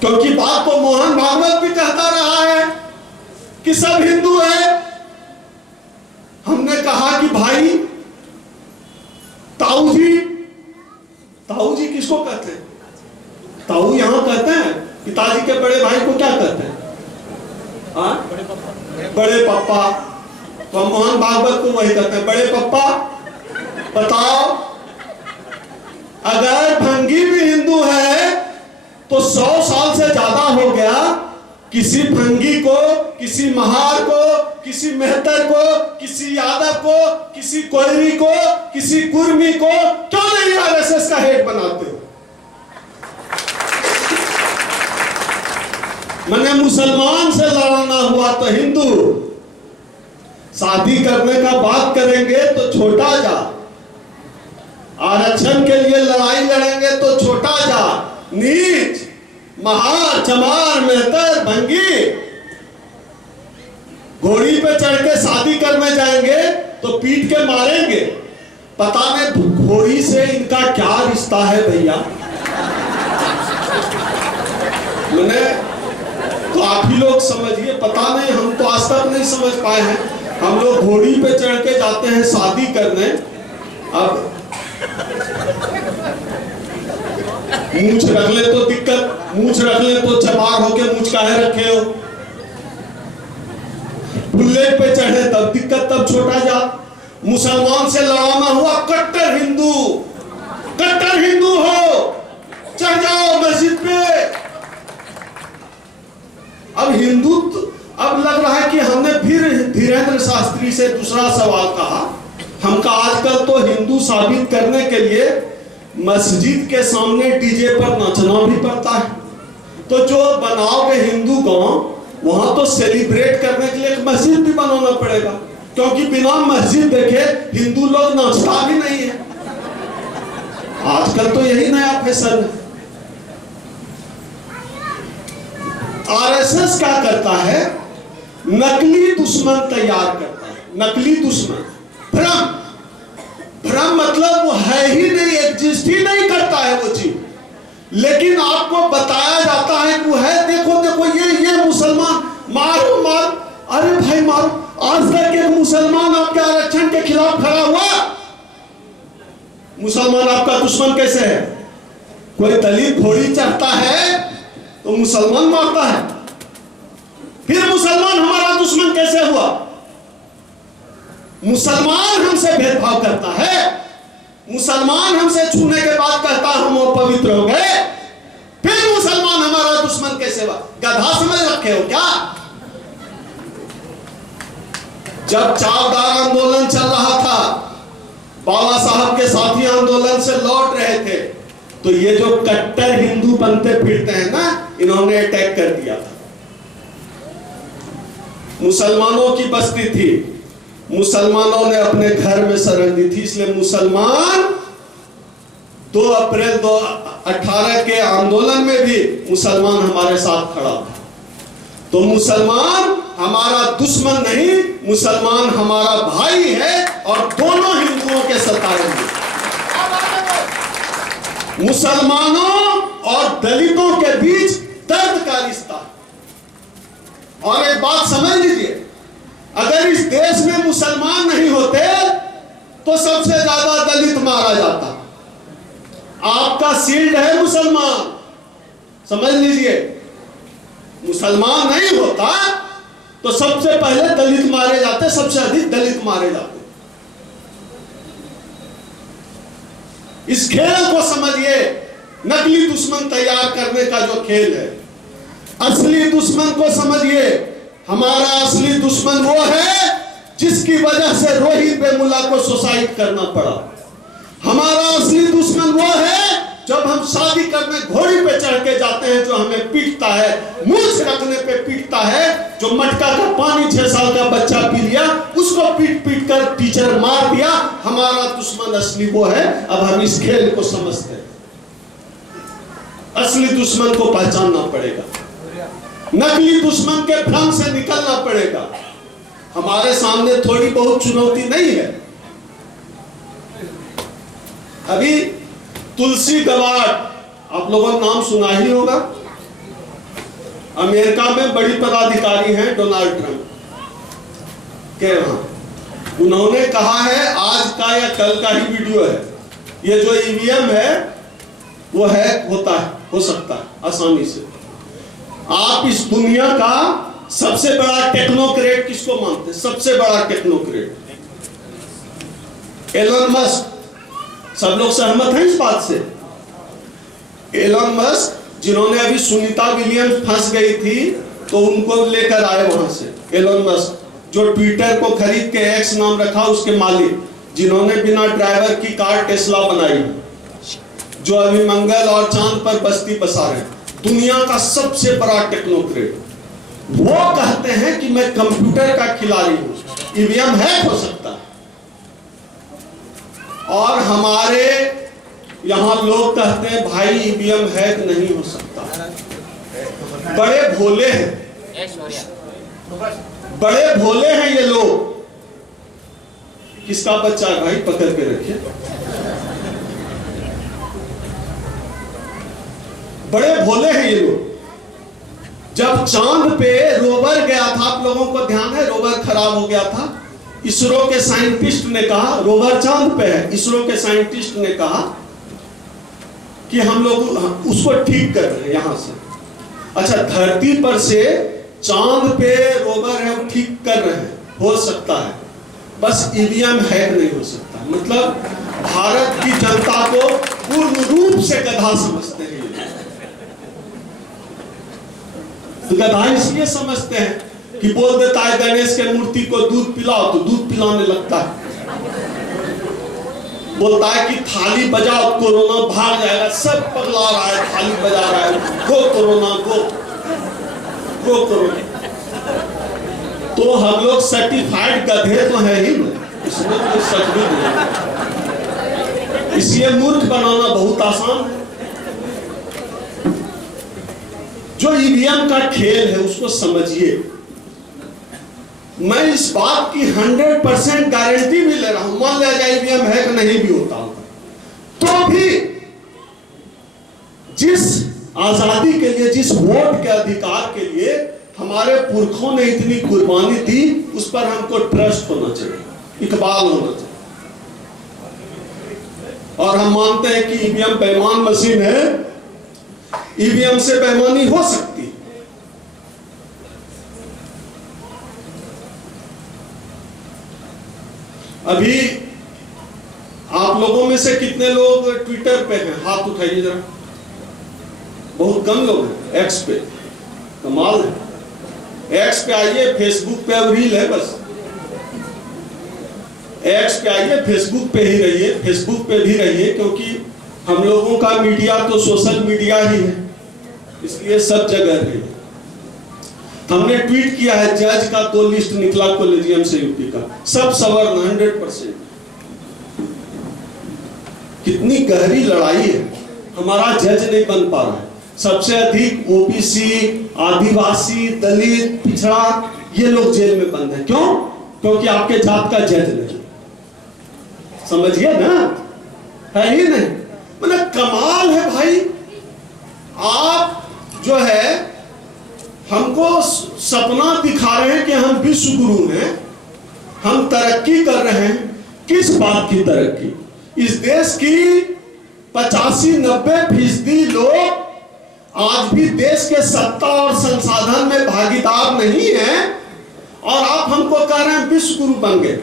क्योंकि बात तो मोहन भागवत भी कहता रहा है कि सब हिंदू है। हमने कहा कि भाई ताऊ जी किसको कहते हैं? ताऊ यहां कहते हैं, पिताजी के बड़े भाई को क्या कहते हैं? बड़े पप्पा। तो मोहन भागवत को वही कहते हैं, बड़े पप्पा। बताओ, अगर भंगी भी हिंदू है तो 100 साल से ज्यादा हो गया, किसी भंगी को, किसी महार को, किसी मेहतर को, किसी यादव को, किसी कोयरी को, किसी कुर्मी को क्यों नहीं आरएसएस का हेड बनाते हो? मैंने मुसलमान से लड़ना हुआ तो हिंदू, शादी करने का बात करेंगे तो छोटा जा, आरक्षण के लिए लड़ाई लड़ेंगे तो छोटा जा, नीच, महार, चमार, मेहतर, भंगी। घोड़ी पे चढ़ के शादी करने जाएंगे तो पीट के मारेंगे। पता नहीं घोड़ी से इनका क्या रिश्ता है भैया। मैंने तो आप ही लोग समझिए, पता नहीं, हम तो आज तक नहीं समझ पाए हैं। हम लोग घोड़ी पे चढ़ के जाते हैं शादी करने। अब मूंछ रख ले तो दिक्कत, मूंछ रख ले तो चमार होके मूंछ काहे रखे हो? बुलेट पे चढ़े तब दिक्कत, तब छोटा जा। मुसलमान से लड़ाना हुआ, कट्टर हिंदू हो, चढ़ जाओ मस्जिद पे। अब हिंदुत्व, अब लग रहा है कि हमने फिर धीरेन्द्र शास्त्री से दूसरा सवाल कहा। हमका आजकल तो हिंदू साबित करने के लिए मस्जिद के सामने डीजे पर नाचना भी पड़ता है। तो जो बनाओगे हिंदू गांव, वहां तो सेलिब्रेट करने के लिए एक मस्जिद भी बनाना पड़ेगा, क्योंकि बिना मस्जिद देखे हिंदू लोग नाचता भी नहीं है। आजकल तो यही नया फैशन है। आरएसएस क्या करता है? नकली दुश्मन तैयार करता है। नकली दुश्मन, भ्रम। भ्रम मतलब वो है ही नहीं, एग्जिस्ट ही नहीं करता है वो चीज, लेकिन आपको बताया जाता है कि वो है। देखो देखो ये मुसलमान, मारो मारो, अरे भाई मारो। आज तक एक मुसलमान आपके आरक्षण के खिलाफ खड़ा हुआ? मुसलमान आपका दुश्मन कैसे है? कोई दलित घोड़ी चढ़ता है तो मुसलमान मारता है, फिर मुसलमान हमारा दुश्मन कैसे हुआ? मुसलमान हमसे भेदभाव करता है, मुसलमान हमसे छूने के बाद कहता हम पवित्र हो गए, फिर मुसलमान हमारा दुश्मन कैसे हुआ? गधा समझ रखे हो क्या? जब चावदार आंदोलन चल रहा था, बाबा साहब के साथी आंदोलन से लौट रहे थे, तो ये जो कट्टर हिंदू बनते फिरते हैं ना, इन्होंने अटैक कर दिया था। मुसलमानों की बस्ती थी, मुसलमानों ने अपने घर में शरण दी थी, इसलिए मुसलमान 2 अप्रैल 2018 के आंदोलन में भी मुसलमान हमारे साथ खड़ा था। तो मुसलमान हमारा दुश्मन नहीं, मुसलमान हमारा भाई है, और दोनों हिंदुओं के सताएंगे। मुसलमानों और दलितों के बीच दर्द का रिश्ता। और एक बात समझ लीजिए, अगर इस देश में मुसलमान नहीं होते तो सबसे ज्यादा दलित मारा जाता। आपका शील्ड है मुसलमान, समझ लीजिए। मुसलमान नहीं होता तो सबसे पहले दलित मारे जाते, सबसे अधिक दलित मारे जाते। इस खेल को समझिए, नकली दुश्मन तैयार करने का जो खेल है। असली दुश्मन को समझिए। हमारा असली दुश्मन वो है जिसकी वजह से रोहित वेमुला को सुसाइड करना पड़ा। हमारा असली दुश्मन वो है जब हम शादी करने घोड़ी पे चढ़ के जाते हैं, जो हमें पीटता है, मूछ रखने पे पीटता है, जो मटका का पानी 6 साल का बच्चा पी लिया, उसको पीट पीट कर टीचर मार दिया। हमारा दुश्मन असली वो है। अब हम इस खेल को समझते हैं। असली दुश्मन को पहचानना पड़ेगा, नकली दुश्मन के भ्रम से निकलना पड़ेगा। हमारे सामने थोड़ी बहुत चुनौती नहीं है। अभी तुलसी गवाड, आप लोगों ने नाम सुना ही होगा, अमेरिका में बड़ी पदाधिकारी हैं डोनाल्ड ट्रंप के वहां। उन्होंने कहा है, आज का या कल का ही वीडियो है, ये जो ईवीएम है वो हैक होता है, हो सकता है आसानी से। आप इस दुनिया का सबसे बड़ा टेक्नोक्रेट किसको मानते हैं? सबसे बड़ा टेक्नोक्रेट एलन मस्क। सब लोग सहमत हैं इस बात से? एलन मस्क, जिन्होंने अभी सुनीता विलियम्स फंस गई थी तो उनको लेकर आए वहां से। एलन मस्क जो ट्विटर को खरीद के एक्स नाम रखा, उसके मालिक, जिन्होंने बिना ड्राइवर की कार टेस्ला बनाई, जो अभी मंगल और चांद पर बस्ती बसा रहे हैं, दुनिया का सबसे बड़ा टेक्नोक्रेट। वो कहते हैं कि मैं कंप्यूटर का खिलाड़ी हूं, ईवीएम हैक हो सकता है। और हमारे यहां लोग कहते हैं भाई ईवीएम हैक नहीं हो सकता। बड़े भोले हैं, बड़े भोले हैं ये लोग। किसका बच्चा है भाई? पकड़ के रखिए। बड़े भोले हैं ये लोग। जब चांद पे रोवर गया था, आप लोगों को ध्यान है, रोवर खराब हो गया था, इसरो के साइंटिस्ट ने कहा, रोवर चांद पे है, इसरो के साइंटिस्ट ने कहा कि हम लोग उसको ठीक कर रहे हैं यहां से। अच्छा, धरती पर से चांद पे रोवर है, वो ठीक कर रहे हैं, हो सकता है, बस ईवीएम हैक नहीं हो सकता। मतलब भारत की जनता को पूर्ण रूप से गधा समझते हैं। तो गधा इसलिए समझते हैं कि बोल देता है गणेश के मूर्ति को दूध पिलाओ तो दूध पिलाने लगता है। बोलता है कि थाली बजाओ कोरोना भाग जाएगा, सब पगला रहा है, थाली बजा रहा है, गो कोरोना गो कोरोना। तो हम लोग सर्टिफाइड गधे तो है ही नहीं, इसमें कोई शक भी नहीं। इसलिए मूर्ख बनाना बहुत आसान है। जो ईवीएम का खेल है उसको समझिए। मैं इस बात की 100% गारंटी भी ले रहा हूं, मान लिया जाए ईवीएम है कि नहीं भी होता तो भी जिस आजादी के लिए, जिस वोट के अधिकार के लिए हमारे पुरखों ने इतनी कुर्बानी दी, उस पर हमको ट्रस्ट होना चाहिए, इकबाल होना चाहिए। और हम मानते हैं कि ईवीएम बेईमान मशीन है, ईवीएम से बेईमानी हो सकती है। अभी आप लोगों में से कितने लोग ट्विटर पे हैं? हाथ उठाइए जरा। बहुत कम लोग हैं। एक्स पे, कमाल है। एक्स पे आइए, फेसबुक पे अब रील है बस। एक्स पे आइए, फेसबुक पे ही रहिए, फेसबुक पे भी रहिए, क्योंकि हम लोगों का मीडिया तो सोशल मीडिया ही है, इसलिए सब जगह रहिए। हमने ट्वीट किया है, जज का 2 लिस्ट निकला कॉलेजियम से यूपी का, सब सवर्ण 100%। कितनी गहरी लड़ाई है, हमारा जज नहीं बन पा रहा है। सबसे अधिक ओबीसी, आदिवासी, दलित, पिछड़ा, ये लोग जेल में बंद हैं। क्यों? क्योंकि आपके जात का जज नहीं। समझिए ना, है ही नहीं। मतलब कमाल है भाई। आप जो है हमको सपना दिखा रहे हैं कि हम विश्व गुरु हैं, हम तरक्की कर रहे हैं। किस बात की तरक्की? इस देश की 85-90% लोग आज भी देश के सत्ता और संसाधन में भागीदार नहीं है, और आप हमको कह रहे हैं विश्व गुरु बन गए।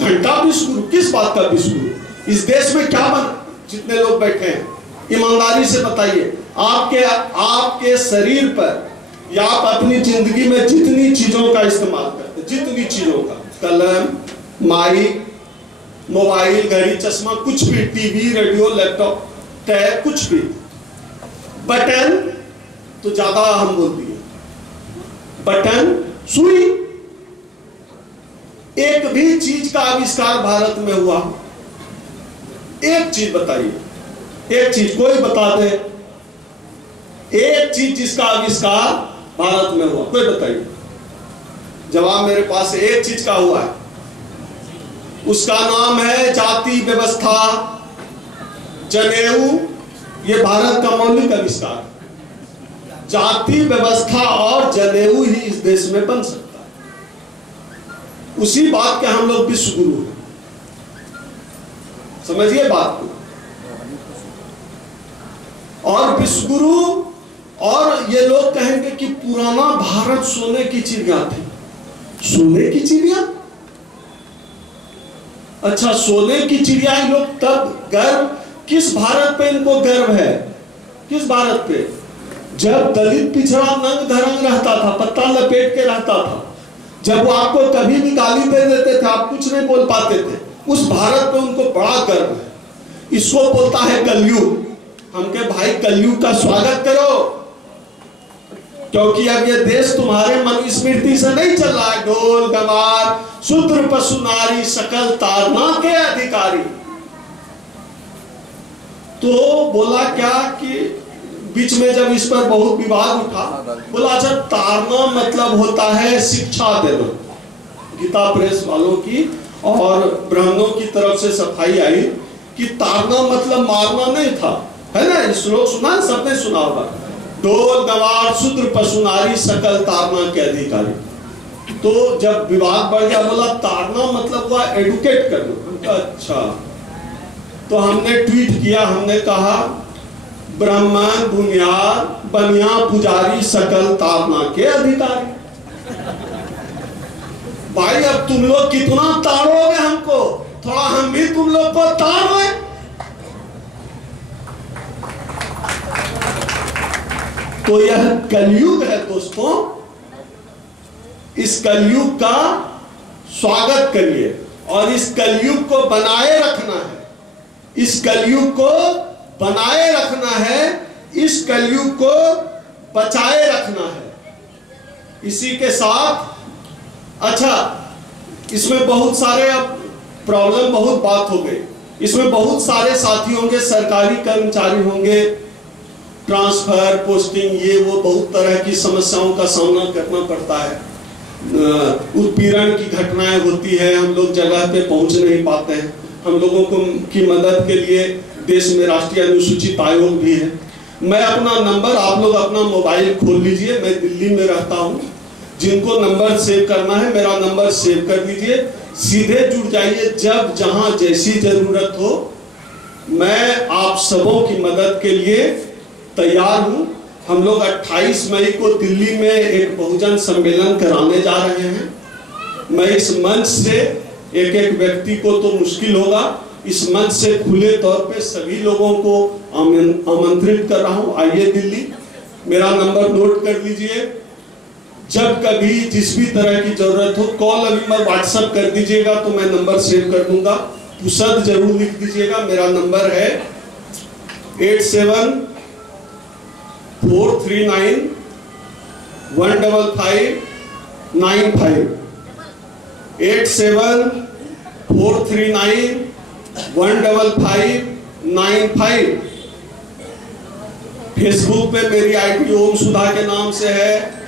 घंटा विश्व गुरु? किस बात का विश्व गुरु? इस देश में क्या बन, जितने लोग बैठे हैं, ईमानदारी से बताइए, आपके शरीर पर या आप अपनी जिंदगी में जितनी चीजों का इस्तेमाल करते, जितनी चीजों का, कलम, माइक, मोबाइल, घड़ी, चश्मा, कुछ भी, टीवी, रेडियो, लैपटॉप, टैब, कुछ भी, बटन तो ज्यादा हम बोल दिए, बटन, सुई, एक भी चीज का आविष्कार भारत में हुआ? एक चीज बताइए, एक चीज कोई बता दे, एक चीज जिसका आविष्कार भारत में हुआ, कोई बताइए। जवाब मेरे पास एक चीज का हुआ है, उसका नाम है जाति व्यवस्था, जनेऊ। ये भारत का मौलिक आविष्कार। जाति व्यवस्था और जनेऊ ही इस देश में बन सकता है। उसी बात के हम लोग विश्व गुरु हैं। समझिए बात को। और विश्व गुरु, और ये लोग कहेंगे कि पुराना भारत सोने की चिड़िया थी। सोने की चिड़िया? अच्छा, सोने की चिड़िया ही लोग तब गर्व, किस भारत पे इनको गर्व है? किस भारत पे? जब दलित पिछड़ा नंग धरंग रहता था, पत्ता लपेट के रहता था, जब वो आपको कभी भी गाली दे देते थे, आप कुछ नहीं बोल पाते थे, उस भारत पे उनको बड़ा गर्व है। इसको बोलता है कलयुग। हमके भाई कलयुग का स्वागत करो, क्योंकि अब ये देश तुम्हारे मनुस्मृति से नहीं चल रहा है। ढोल गवार, शूद्र पशु नारी, सकल तारना के अधिकारी। तो बोला क्या कि बीच में जब इस पर बहुत विवाद उठा, बोला अच्छा तारना मतलब होता है शिक्षा देना। गीता प्रेस वालों की और ब्राह्मणों की तरफ से सफाई आई कि तारना मतलब मारना नहीं था, है ना? इस श्लोक सुना, सबने सुना होगा। ढोल गवार, शूद्र पशु नारी, सकल तारना के अधिकारी। तो जब विवाद बढ़ गया, बोला तारना मतलब हुआ एडुकेट करना। अच्छा, तो हमने ट्वीट किया, हमने कहा ब्राह्मण, बुनियाद, बनिया, पुजारी, सकल तारना के अधिकारी। भाई अब तुम लोग कितना ताड़ोगे हमको, थोड़ा हम भी तुम लोग को ताड़ो। तो यह कलयुग है दोस्तों, इस कलयुग का स्वागत करिए और इस कलयुग को बनाए रखना है। इस कलयुग को बनाए रखना है, इस कलयुग को बचाए रखना है। इसी के साथ अच्छा, इसमें बहुत सारे अब प्रॉब्लम, बहुत बात हो गई। इसमें बहुत सारे साथी होंगे, सरकारी कर्मचारी होंगे, ट्रांसफर, पोस्टिंग, ये वो बहुत तरह की समस्याओं का सामना करना पड़ता है। उत्पीड़न की घटनाएं होती है, हम लोग जगह पे पहुंच नहीं पाते हैं। हम लोगों को की मदद के लिए देश में राष्ट्रीय अनुसूचित आयोग भी है। मैं अपना नंबर, आप लोग अपना मोबाइल खोल लीजिए, मैं दिल्ली में रहता हूँ। जिनको नंबर सेव करना है, मेरा नंबर सेव कर लीजिए, सीधे जुड़ जाइए। जब जहां जैसी जरूरत हो, मैं आप सबों की मदद के लिए तैयार हूं। हम लोग 28 मई को दिल्ली में एक बहुजन सम्मेलन कराने जा रहे हैं। मैं इस मंच से एक एक व्यक्ति को तो मुश्किल होगा, इस मंच से खुले तौर पे सभी लोगों को आमंत्रित कर रहा हूं, आइए दिल्ली। मेरा नंबर नोट कर लीजिए। जब कभी जिस भी तरह की जरूरत हो, कॉल अभी मैं व्हाट्सएप कर दीजिएगा तो मैं नंबर सेव कर दूंगा। पुसद जरूर लिख दीजिएगा। मेरा नंबर है 8743915595, 8743915595। फेसबुक पे मेरी आईडी ओम सुधा के नाम से है।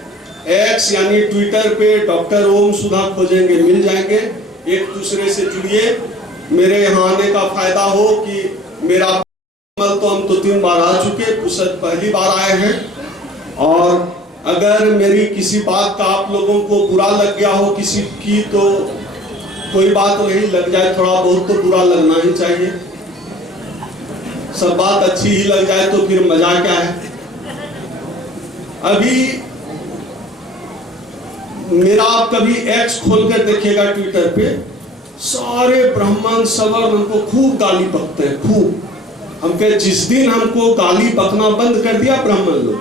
एक्स यानी ट्विटर पे डॉक्टर ओम सुधा खोजेंगे, मिल जाएंगे। एक दूसरे से जुड़िए। मेरे यहाँ आने का फायदा हो कि मेरा तो हम तो 3 बार आ चुके, पुसद पहली बार आए हैं। और अगर मेरी किसी बात का आप लोगों को बुरा लग गया हो किसी की, तो कोई बात नहीं, लग जाए, थोड़ा बहुत तो बुरा लगना ही चाहिए। सब बात अच्छी ही लग जाए तो फिर मजा क्या है। अभी मेरा आप कभी एक्स खोलकर देखिएगा, ट्विटर पे सारे ब्राह्मण सवर्ण हमको खूब गाली बकते हैं, खूब। हम कहे जिस दिन हमको गाली बकना बंद कर दिया ब्राह्मण लोग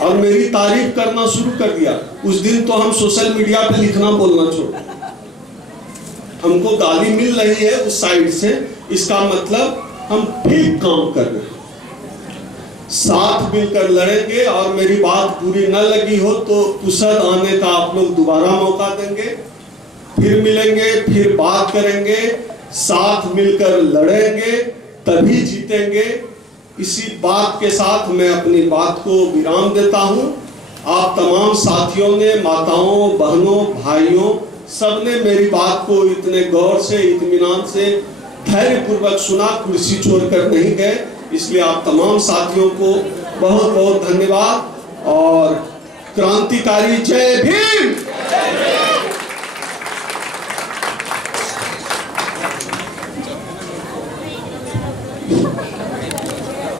और मेरी तारीफ करना शुरू कर दिया, उस दिन तो हम सोशल मीडिया पे लिखना बोलना छोड़। हमको गाली मिल रही है उस साइड से, इसका मतलब हम ठीक काम कर रहे हैं। साथ मिलकर लड़ेंगे और मेरी बात बुरी न लगी हो तो पुसद आने का आप लोग दोबारा मौका देंगे, फिर मिलेंगे, फिर बात करेंगे, साथ मिलकर लड़ेंगे, तभी जीतेंगे। इसी बात के साथ मैं अपनी बात को विराम देता हूं। आप तमाम साथियों ने, माताओं, बहनों, भाइयों, सबने मेरी बात को इतने गौर से, इत्मीनान से, धैर्यपूर्वक सुना, कुर्सी छोड़कर नहीं गए। इसलिए आप तमाम साथियों को बहुत बहुत धन्यवाद। और क्रांतिकारी जय भीम।